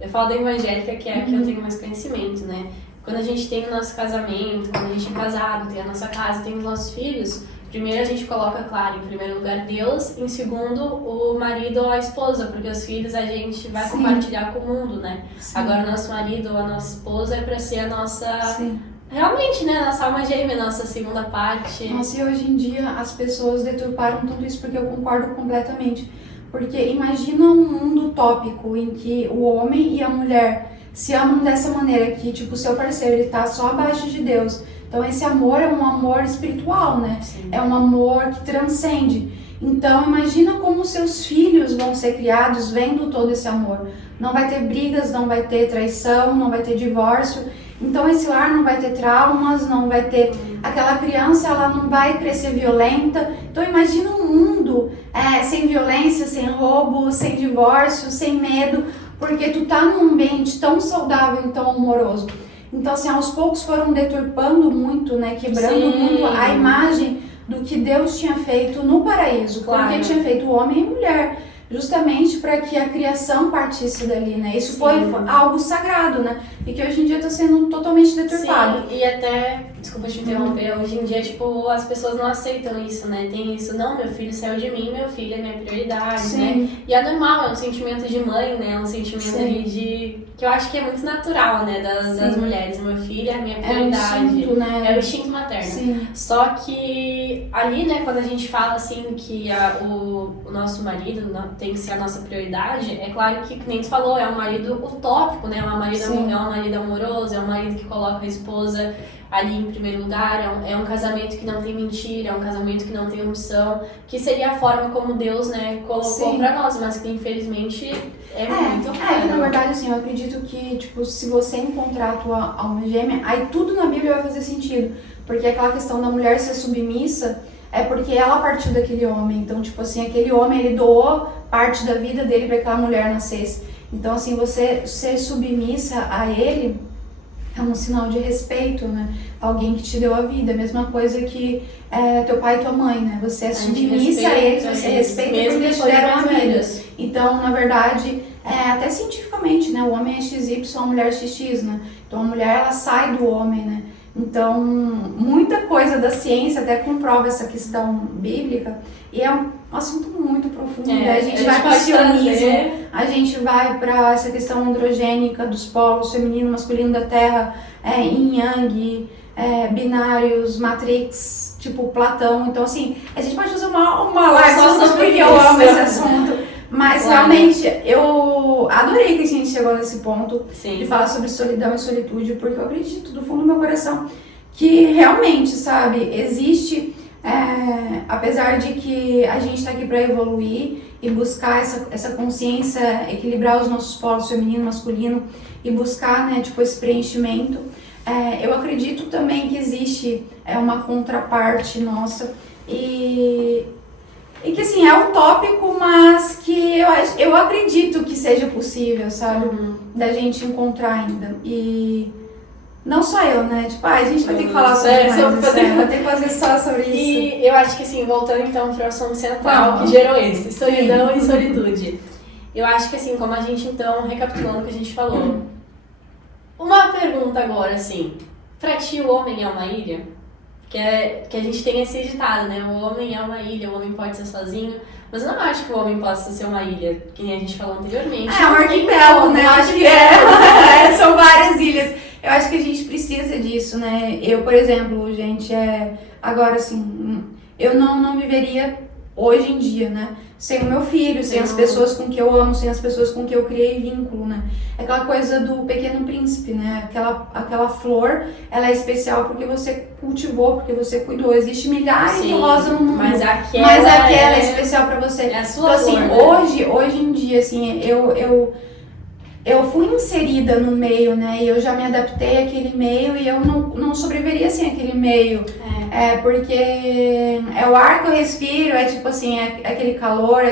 eu falo da evangélica, que é a que eu tenho mais conhecimento, né? Quando a gente tem o nosso casamento, quando a gente é casado, tem a nossa casa, tem os nossos filhos, primeiro a gente coloca, claro, em primeiro lugar Deus, em segundo o marido ou a esposa, porque os filhos a gente vai compartilhar com o mundo, né? Agora o nosso marido ou a nossa esposa é pra ser a nossa... Realmente, né? Nossa alma gêmea, nossa segunda parte. Nossa, e hoje em dia as pessoas deturparam tudo isso, porque eu concordo completamente. Porque imagina um mundo utópico em que o homem e a mulher se amam dessa maneira, que tipo, o seu parceiro ele tá só abaixo de Deus. Então esse amor é um amor espiritual, né? É um amor que transcende. Então imagina como seus filhos vão ser criados vendo todo esse amor. Não vai ter brigas, não vai ter traição, não vai ter divórcio. Então esse lar não vai ter traumas, não vai ter... Aquela criança, ela não vai crescer violenta. Então imagina um mundo sem violência, sem roubo, sem divórcio, sem medo, porque tu tá num ambiente tão saudável e tão amoroso. Então assim, aos poucos foram deturpando muito, né, quebrando muito a imagem do que Deus tinha feito no paraíso, porque tinha feito homem e mulher, justamente para que a criação partisse dali, né? Isso foi algo sagrado, né? E que hoje em dia está sendo totalmente deturpado. Sim, e até, desculpa te interromper, hoje em dia, tipo, as pessoas não aceitam isso, né? Tem isso, não, meu filho saiu de mim, meu filho é minha prioridade, né? E é normal, é um sentimento de mãe, né? É um sentimento ali de... que eu acho que é muito natural, né? Das mulheres. Meu filho é a minha prioridade. É o instinto, né? É o instinto materno. Só que ali, né, quando a gente fala, assim, que o nosso marido tem que ser a nossa prioridade, é claro que nem tu falou, é um marido utópico, né? É um marido amoroso, é um marido que coloca a esposa ali em primeiro lugar, é um casamento que não tem mentira, é um casamento que não tem omissão, que seria a forma como Deus, né, colocou pra nós, mas que infelizmente muito raro. Que na verdade, assim, eu acredito que, tipo, se você encontrar a tua alma gêmea, aí tudo na Bíblia vai fazer sentido, porque aquela questão da mulher ser submissa é porque ela partiu daquele homem, então, tipo assim, aquele homem, ele doou parte da vida dele para que aquela mulher nascesse. Então, assim, você ser submissa a ele é um sinal de respeito, né? Alguém que te deu a vida. A mesma coisa que teu pai e tua mãe, né? Você é submissa a eles, você respeita porque eles te deram a vida. Então, na verdade, até cientificamente, né? O homem é XY, a mulher é XX, né? Então, a mulher, ela sai do homem, né? Então, muita coisa da ciência até comprova essa questão bíblica e é um assunto muito profundo. A gente vai para o sionismo, a gente vai para essa questão androgênica dos polos, feminino, masculino da Terra, yin yang, binários, Matrix, tipo Platão. Então, assim, a gente pode fazer uma live só porque eu amo esse assunto. Mas realmente, eu adorei que a gente chegou nesse ponto de falar sobre solidão e solitude, porque eu acredito do fundo do meu coração que realmente, sabe, existe, apesar de que a gente está aqui para evoluir e buscar essa consciência, equilibrar os nossos polos feminino, masculino e buscar, né, tipo, esse preenchimento, eu acredito também que existe uma contraparte nossa e que assim, é utópico, mas que eu acredito que seja possível, sabe? Da gente encontrar ainda. E não só eu, né? Tipo, a gente vai ter que falar sobre isso, vai ter que fazer só sobre isso. E eu acho que assim, voltando então para o assunto central que gerou esse, solidão e solitude. Eu acho que assim, como a gente então, recapitulando o que a gente falou, uma pergunta agora assim, pra ti o homem é uma ilha? Que a gente tem esse ditado, né? O homem é uma ilha, o homem pode ser sozinho. Mas eu não acho que o homem possa ser uma ilha, que nem a gente falou anteriormente. É um arquipélago, né? Eu acho que são várias ilhas. Eu acho que a gente precisa disso, né? Eu, por exemplo, gente, agora assim, eu não viveria hoje em dia, né? Sem o meu filho, sem as pessoas com que eu amo, sem as pessoas com que eu criei vínculo, né? É aquela coisa do Pequeno Príncipe, né? Aquela flor, ela é especial porque você cultivou, porque você cuidou. Existe milhares de rosas no mundo, mas aquela é especial pra você. É a sua então, assim, flor, né? hoje em dia, assim, eu fui inserida no meio, né? E eu já me adaptei àquele meio e eu não sobreviveria sem aquele meio. Porque é o ar que eu respiro, é tipo assim, aquele calor,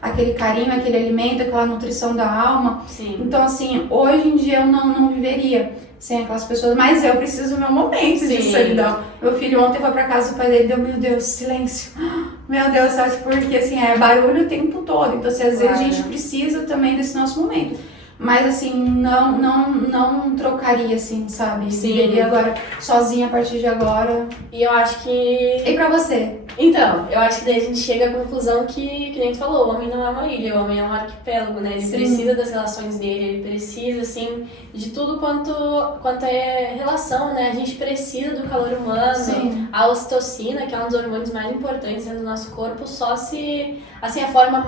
aquele carinho, aquele alimento, aquela nutrição da alma. Sim. Então, assim, hoje em dia eu não viveria sem aquelas pessoas, mas eu preciso do meu momento de solidão. Meu filho ontem foi pra casa do pai dele e deu, meu Deus, silêncio. Meu Deus, sabe? Porque assim, é barulho o tempo todo. Então, assim, às vezes a gente precisa também desse nosso momento. Mas assim, não trocaria assim, sabe? Viveria agora sozinha a partir de agora. E eu acho que... E pra você? Então, eu acho que daí a gente chega à conclusão que nem tu falou, o homem não é uma ilha, o homem é um arquipélago, né? Ele precisa das relações dele, ele precisa, assim, de tudo quanto é relação, né? A gente precisa do calor humano, a ocitocina, que é um dos hormônios mais importantes do nosso corpo, só se, assim, a forma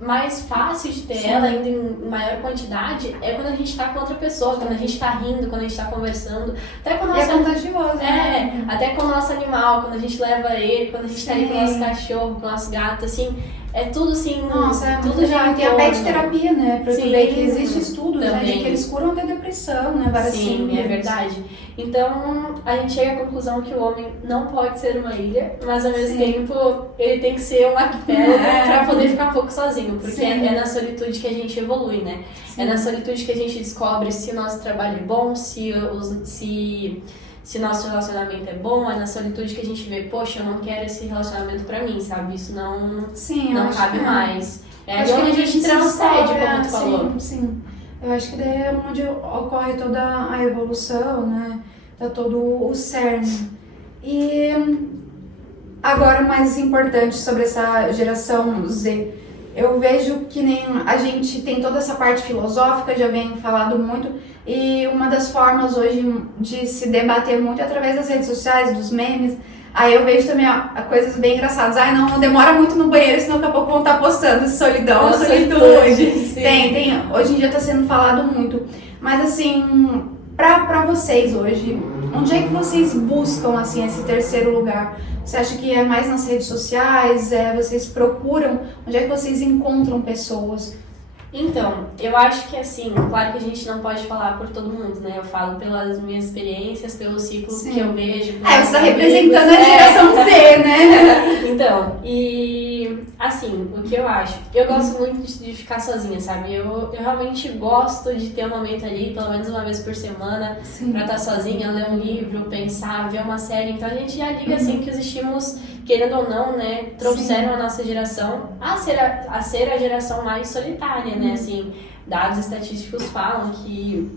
mais fácil de ter ela, ainda em maior quantidade, é quando a gente tá com outra pessoa, quando a gente tá rindo, quando a gente tá conversando, até com o nosso... E é contagioso, né? Até com o nosso animal, quando a gente leva ele, quando a gente tá ali com o nosso cachorro, com o nosso gato, assim, é tudo assim... Nossa, tudo já tem a pet terapia, né? Pra tu ver que existe estudo símbolos, né, de que eles curam da depressão, né? Várias Sim, é verdade. Então, a gente chega à conclusão que o homem não pode ser uma ilha, mas ao mesmo tempo ele tem que ser um arquipélago para poder ficar um pouco sozinho, porque é na solitude que a gente evolui, né? Sim. É na solitude que a gente descobre se o nosso trabalho é bom, se nosso relacionamento é bom, é na solitude que a gente vê, poxa, eu não quero esse relacionamento pra mim, sabe? Isso não cabe mais. É ali onde a gente transcende, como tu falou. Sim. Eu acho que daí é onde ocorre toda a evolução, né? Tá todo o cerne. E agora o mais importante sobre essa geração Z. Eu vejo que nem a gente tem toda essa parte filosófica, já vem falado muito, e uma das formas hoje de se debater muito é através das redes sociais, dos memes. Aí eu vejo também coisas bem engraçadas. Não demora muito no banheiro, senão daqui a pouco vão estar postando solidão, solitude. Tem. Hoje em dia está sendo falado muito. Mas assim, pra vocês hoje, onde é que vocês buscam assim esse terceiro lugar? Você acha que é mais nas redes sociais? Vocês procuram? Onde é que vocês encontram pessoas? Então, eu acho que assim, claro que a gente não pode falar por todo mundo, né? Eu falo pelas minhas experiências, pelo ciclo que eu vejo. Você está representando a geração Z, né? Então, e assim, o que eu acho? Eu gosto muito de ficar sozinha, sabe? Eu realmente gosto de ter um momento ali, pelo menos uma vez por semana, pra estar sozinha, ler um livro, pensar, ver uma série. Então a gente já liga assim que os estímulos, querendo ou não, né, trouxeram a nossa geração a ser a geração mais solitária, né? Assim, dados estatísticos falam que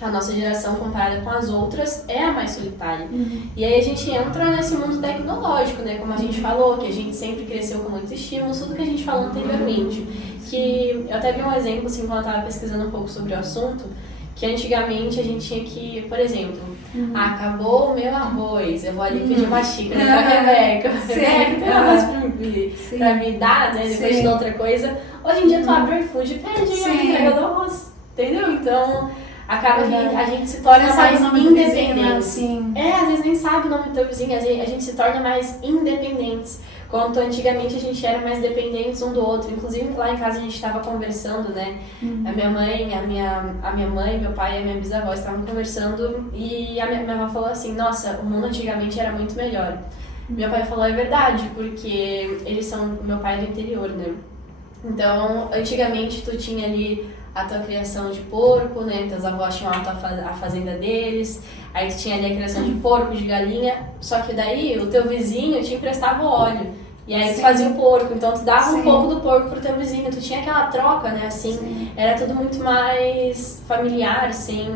a nossa geração, comparada com as outras, é a mais solitária. E aí a gente entra nesse mundo tecnológico, né? Como a gente falou, que a gente sempre cresceu com muitos estímulos, tudo que a gente falou anteriormente. Que eu até vi um exemplo, assim, quando eu estava pesquisando um pouco sobre o assunto, que antigamente a gente tinha que, por exemplo, acabou o meu arroz, eu vou ali pedir uma xícara pra Rebeca. Rebeca, tem arroz pra me dar, né? Depois de dar outra coisa. Hoje em dia tu abre o iFood e pede a entrega do arroz, entendeu? Então, acaba que a gente se torna mais independente. Às vezes nem sabe o nome do teu vizinho, a gente se torna mais independentes. Quanto antigamente a gente era mais dependentes um do outro. Inclusive lá em casa a gente estava conversando, né? A minha mãe, meu pai e a minha bisavó estavam conversando e a minha avó falou assim, nossa, o mundo antigamente era muito melhor. Meu pai falou, é verdade, porque meu pai é do interior, né? Então, antigamente tu tinha ali a tua criação de porco, né? Teus avós tinham a fazenda deles, aí tu tinha ali a criação de porco, de galinha, só que daí o teu vizinho te emprestava o óleo, e aí tu fazia o porco, então tu dava um pouco do porco pro teu vizinho, tu tinha aquela troca, né? Assim, era tudo muito mais familiar, assim,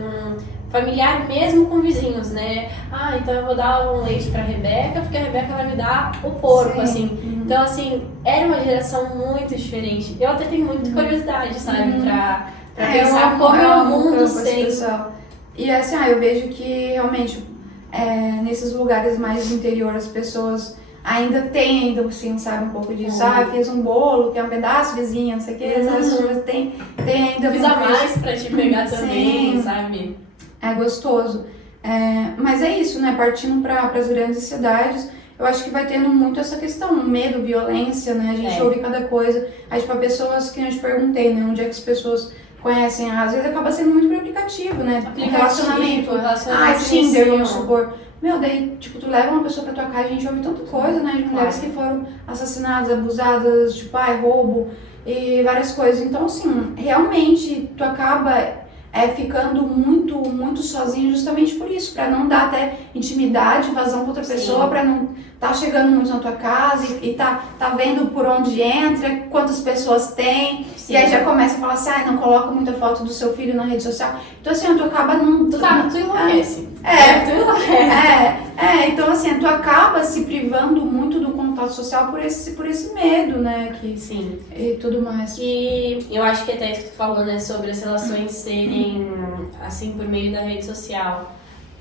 familiar mesmo com vizinhos, né? Então eu vou dar um leite pra Rebeca, porque a Rebeca vai me dar o porco, assim. Então, assim, era uma geração muito diferente. Eu até tenho muita curiosidade, sabe? Pra pensar como é o mundo sem... E assim, eu vejo que realmente nesses lugares mais do interior as pessoas ainda têm, assim, sabe, um pouco disso. Fiz um bolo, que é um pedaço vizinho, não sei o que, as pessoas têm ainda... Fiz a mais pra te pegar também, sabe? É gostoso. Mas é isso, né? Partindo para as grandes cidades, eu acho que vai tendo muito essa questão, medo, violência, né? A gente ouve cada coisa. Aí, tipo, pessoas que eu te perguntei, né? Onde é que as pessoas conhecem? Às vezes acaba sendo muito por aplicativo, né? Relacionamento. Tinder, vamos supor. Daí, tipo, tu leva uma pessoa pra tua casa, a gente ouve tanta coisa, né? De mulheres que foram assassinadas, abusadas, tipo, roubo e várias coisas. Então, assim, realmente, tu acaba... ficando muito, muito sozinho justamente por isso, pra não dar até intimidade, vazão com outra pessoa, pra não tá chegando muito na tua casa e tá vendo por onde entra, quantas pessoas tem, e aí já começa a falar assim, não coloca muita foto do seu filho na rede social. Então assim, tu acaba não... Tu enlouquece. Tu enlouquece. Então assim, tu acaba se privando muito do contato social por esse medo, né? Sim. E tudo mais. E eu acho que até isso que tu falou, né, sobre as relações serem, assim, por meio da rede social.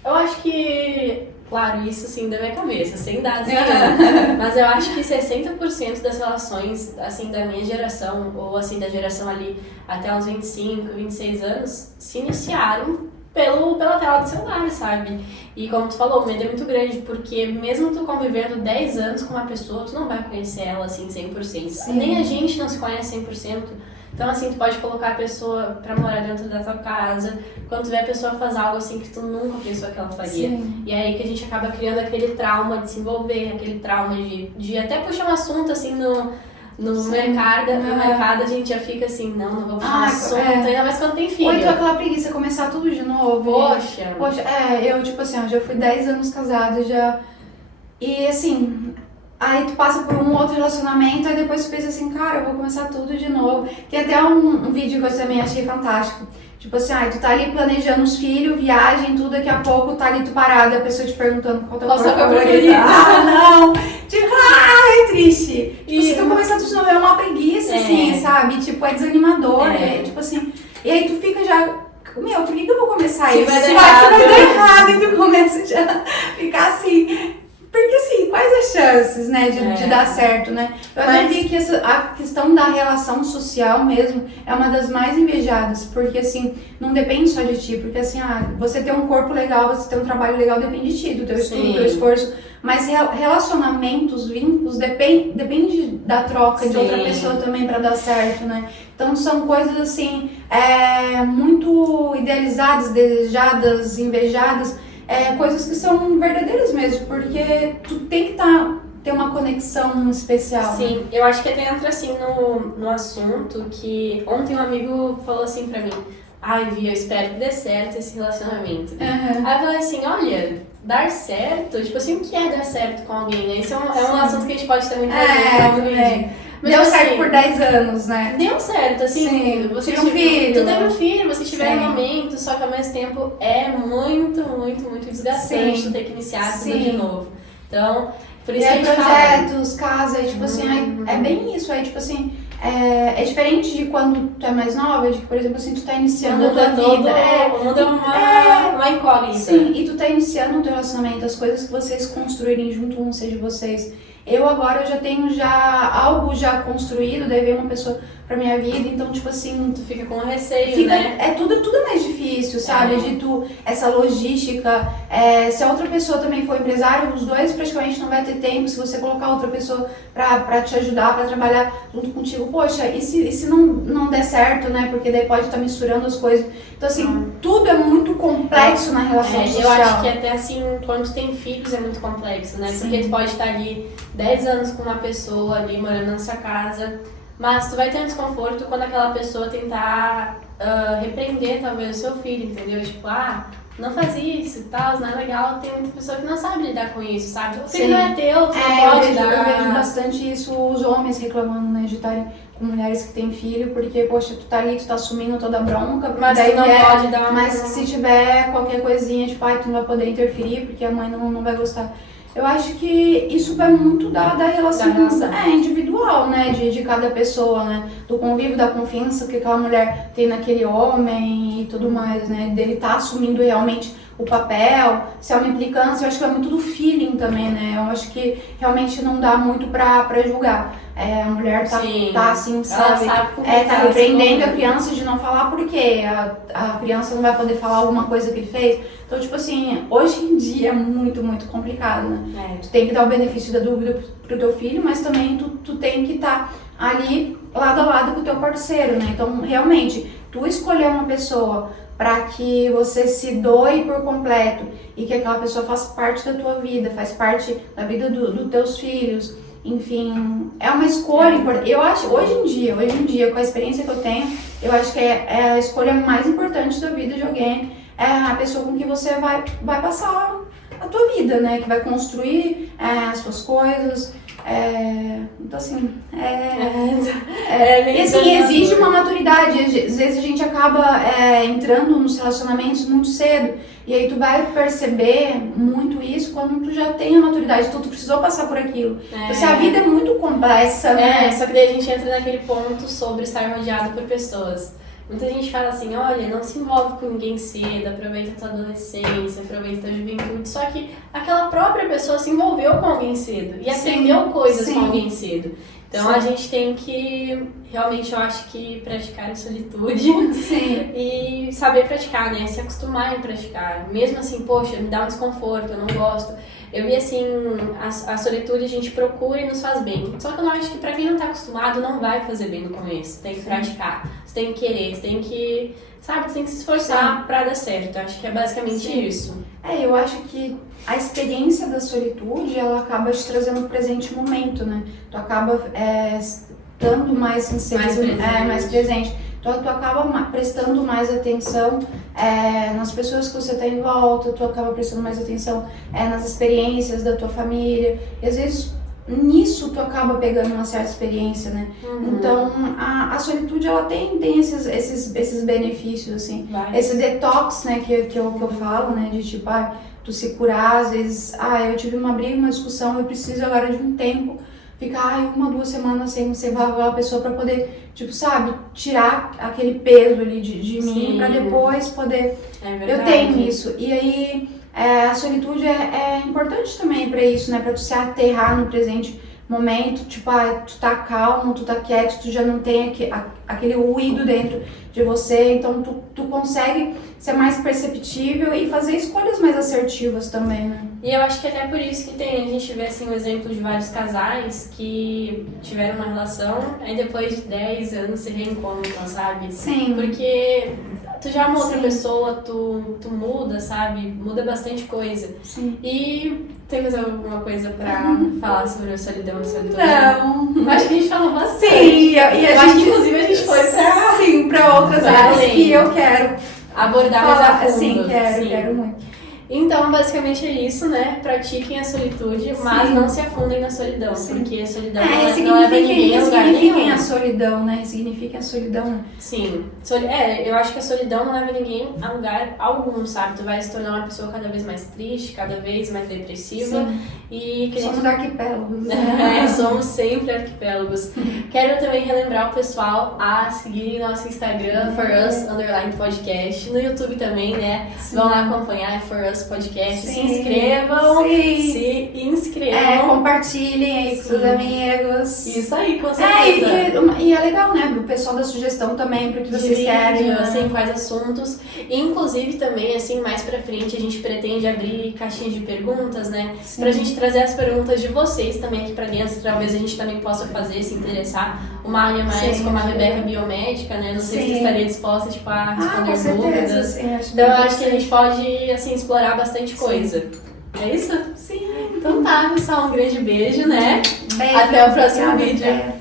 Eu acho que, claro, isso assim da minha cabeça, sem dados nenhum, mas eu acho que 60% das relações, assim, da minha geração, ou assim, da geração ali até uns 25, 26 anos, se iniciaram pela tela do celular, sabe? E como tu falou, o medo é muito grande, porque mesmo tu convivendo 10 anos com uma pessoa, tu não vai conhecer ela assim 100%. Sim. Nem a gente não se conhece 100%. Então, assim, tu pode colocar a pessoa pra morar dentro da tua casa, quando tu vê a pessoa faz algo assim que tu nunca pensou que ela faria. Sim. E é aí que a gente acaba criando aquele trauma de se envolver, aquele trauma de até puxar um assunto assim no mercado, no mercado a gente já fica assim, não vou puxar um assunto, ainda mais quando tem filho. Ou então aquela preguiça, começar tudo de novo. Poxa, eu tipo assim, eu já fui 10 anos casada, já. E assim, aí tu passa por um outro relacionamento, aí depois tu pensa assim, cara, eu vou começar tudo de novo. Tem até um vídeo que eu também achei fantástico. Tipo assim, tu tá ali planejando os filhos, viagem, tudo, daqui a pouco tá ali tu parada, a pessoa te perguntando qual teu cor favorita. Ah, não! Tipo, é triste. Tipo, se tu começar tudo de novo, é uma preguiça, assim, sabe? Tipo, é desanimador, tipo assim. E aí tu fica já, meu, por que eu vou começar isso? Vai dar errado, e tu começa já a ficar assim. Porque assim, quais as chances, né, de dar certo, né? Eu até vi que a questão da relação social mesmo é uma das mais invejadas, porque assim, não depende só de ti, porque assim, você ter um corpo legal, você ter um trabalho legal, depende de ti, do teu estudo, do teu esforço, mas relacionamentos, vínculos, depende da troca de outra pessoa também pra dar certo, né? Então são coisas assim, muito idealizadas, desejadas, invejadas, coisas que são verdadeiras mesmo, porque tu tem que ter uma conexão especial. Sim, né? eu acho que até entra assim no assunto que ontem um amigo falou assim pra mim, Vi, eu espero que dê certo esse relacionamento. Aí eu falei assim, olha, dar certo, tipo assim, o que é dar certo com alguém, né? Isso é um assunto que a gente pode também trazer. Mas, deu assim, certo por 10 anos, né? Deu certo, assim, Sim, você teve um filho. Tu teve um filho, você tiver momentos, só que ao mesmo tempo é muito, muito, muito desgastante tu ter que iniciar tudo de novo. Então, por isso que a gente projetos, casa, tipo assim, é bem isso, tipo assim, é diferente de quando tu é mais nova, de que, por exemplo, assim, tu tá iniciando a tua vida. O mundo é uma incógnita. Sim, e tu tá iniciando o teu relacionamento, as coisas que vocês construírem junto vão ser de vocês. Eu agora já tenho algo já construído, daí veio uma pessoa pra minha vida, então tipo assim... Tu fica com receio, né? Tudo é mais difícil, sabe? Essa logística, se a outra pessoa também for empresário, os dois praticamente não vai ter tempo, se você colocar outra pessoa pra te ajudar, pra trabalhar junto contigo, poxa, e se não der certo, né? Porque daí pode estar misturando as coisas. Então assim, tudo é muito complexo na relação social. Eu acho que até assim, quando tu tem filhos é muito complexo, né? Porque tu pode estar ali 10 anos com uma pessoa ali morando na sua casa, mas tu vai ter um desconforto quando aquela pessoa tentar repreender talvez o seu filho, entendeu? Tipo, não faz isso e tal, não é legal. Tem muita pessoa que não sabe lidar com isso, sabe? O filho não é teu, tu não pode dar. Eu vejo bastante isso, os homens reclamando, né, de estarem com mulheres que têm filho, porque, poxa, tu tá ali, tu tá assumindo toda a bronca, mas daí tu não pode dar uma... Mas se tiver qualquer coisinha, tipo, tu não vai poder interferir, porque a mãe não vai gostar. Eu acho que isso vai muito da relação individual, né, de cada pessoa, né, do convívio, da confiança que aquela mulher tem naquele homem e tudo mais, né, dele tá assumindo realmente o papel, se é uma implicância, eu acho que é muito do feeling também, né, eu acho que realmente não dá muito pra julgar. A mulher tá assim, sabe tá repreendendo a criança de não falar porque a criança não vai poder falar alguma coisa que ele fez. Então, tipo assim, hoje em dia é muito, muito complicado, né? Tu tem que dar o benefício da dúvida pro teu filho, mas também tu tem que estar ali lado a lado com o teu parceiro, né? Então, realmente, tu escolher uma pessoa para que você se doe por completo e que aquela pessoa faça parte da tua vida, faz parte da vida dos teus filhos, enfim, é uma escolha importante. Eu acho, hoje em dia, com a experiência que eu tenho, eu acho que é a escolha mais importante da vida de alguém, é a pessoa com que você vai passar a tua vida, né, que vai construir as suas coisas, então assim, e assim, exige uma maturidade, às vezes a gente acaba entrando nos relacionamentos muito cedo, e aí tu vai perceber muito isso quando tu já tem a maturidade, então tu precisou passar por aquilo. Então assim, a vida é muito complexa, né? Só que daí a gente entra naquele ponto sobre estar rodeado por pessoas. Muita gente fala assim, olha, não se envolve com ninguém cedo, aproveita a tua adolescência, aproveita a tua juventude. Só que aquela própria pessoa se envolveu com alguém cedo e aprendeu coisas com alguém cedo. Então Sim. a gente tem que, realmente, eu acho que praticar a solitude Sim. e saber praticar, né? Se acostumar em praticar. Mesmo assim, poxa, me dá um desconforto, eu não gosto. Eu vi assim, a solitude a gente procura e nos faz bem. Só que eu acho que pra quem não tá acostumado, não vai fazer bem no começo. Tem que praticar, você tem que querer, você tem que, sabe, você tem que se esforçar pra dar certo. Eu acho que é basicamente isso. Eu acho que a experiência da solitude, ela acaba te trazendo o presente momento, né? Tu acaba estando mais inserido, mais presente. Então, tu acaba prestando mais atenção nas pessoas que você tem em volta, tu acaba prestando mais atenção nas experiências da tua família. E às vezes, nisso, tu acaba pegando uma certa experiência, né? Então, a solitude, ela tem esses benefícios, assim. Esse detox, né, que eu falo, né, de tipo, tu se curar, às vezes, eu tive uma briga, uma discussão, eu preciso agora de um tempo ficar 1, 2 semanas sem observar aquela pessoa pra poder, tipo, sabe, tirar aquele peso ali de mim pra depois poder... Eu tenho isso. E aí, a solitude é importante também pra isso, né? Pra tu se aterrar no presente momento, tipo, tu tá calmo, tu tá quieto, tu já não tem aquele ruído dentro de você, então tu consegue ser mais perceptível e fazer escolhas mais assertivas também, né? E eu acho que até por isso que a gente vê assim, o exemplo de vários casais que tiveram uma relação, aí depois de 10 anos se reencontram, sabe? Sim. Porque tu já é uma outra pessoa, tu muda, sabe? Muda bastante coisa. Sim. E temos alguma coisa pra falar sobre a solidão e solitude? Não. Acho que a gente falou bastante. Sim, eu acho que inclusive a gente foi pra... Sim, pra outras áreas que eu quero abordar mais a fundo. Sim, quero muito. Então, basicamente é isso, né? Pratiquem a solitude, mas não se afundem na solidão, porque a solidão não leva ninguém a lugar nenhum. Signifiquem a solidão, né? Signifiquem a solidão, né? Sim. Eu acho que a solidão não leva ninguém a lugar algum, sabe? Tu vai se tornar uma pessoa cada vez mais triste, cada vez mais depressiva. Sim. E somos arquipélagos, né? Somos sempre arquipélagos. Quero também relembrar o pessoal a seguir nosso Instagram, ForUs_podcast, no YouTube também, né? Sim. Vão lá acompanhar For Us Podcast. Sim. Se inscrevam. Sim. Se inscrevam. Compartilhem aí com seus amigos. Isso aí, com certeza. E é legal, né? O pessoal da sugestão também, porque vocês querem. Assim, quais assuntos. Inclusive também, assim, mais pra frente, a gente pretende abrir caixinhas de perguntas, né? Sim. Pra gente trazer as perguntas de vocês também aqui pra dentro. Talvez a gente também possa fazer, se interessar. Uma área mais como a Rebeca biomédica, né? Não sei se estaria disposta, tipo, a responder dúvidas. Sim, então eu acho que a gente pode, assim, explorar bastante coisa. É isso? Sim. Então tá, pessoal, um grande beijo, né? Beijo. Até o próximo vídeo.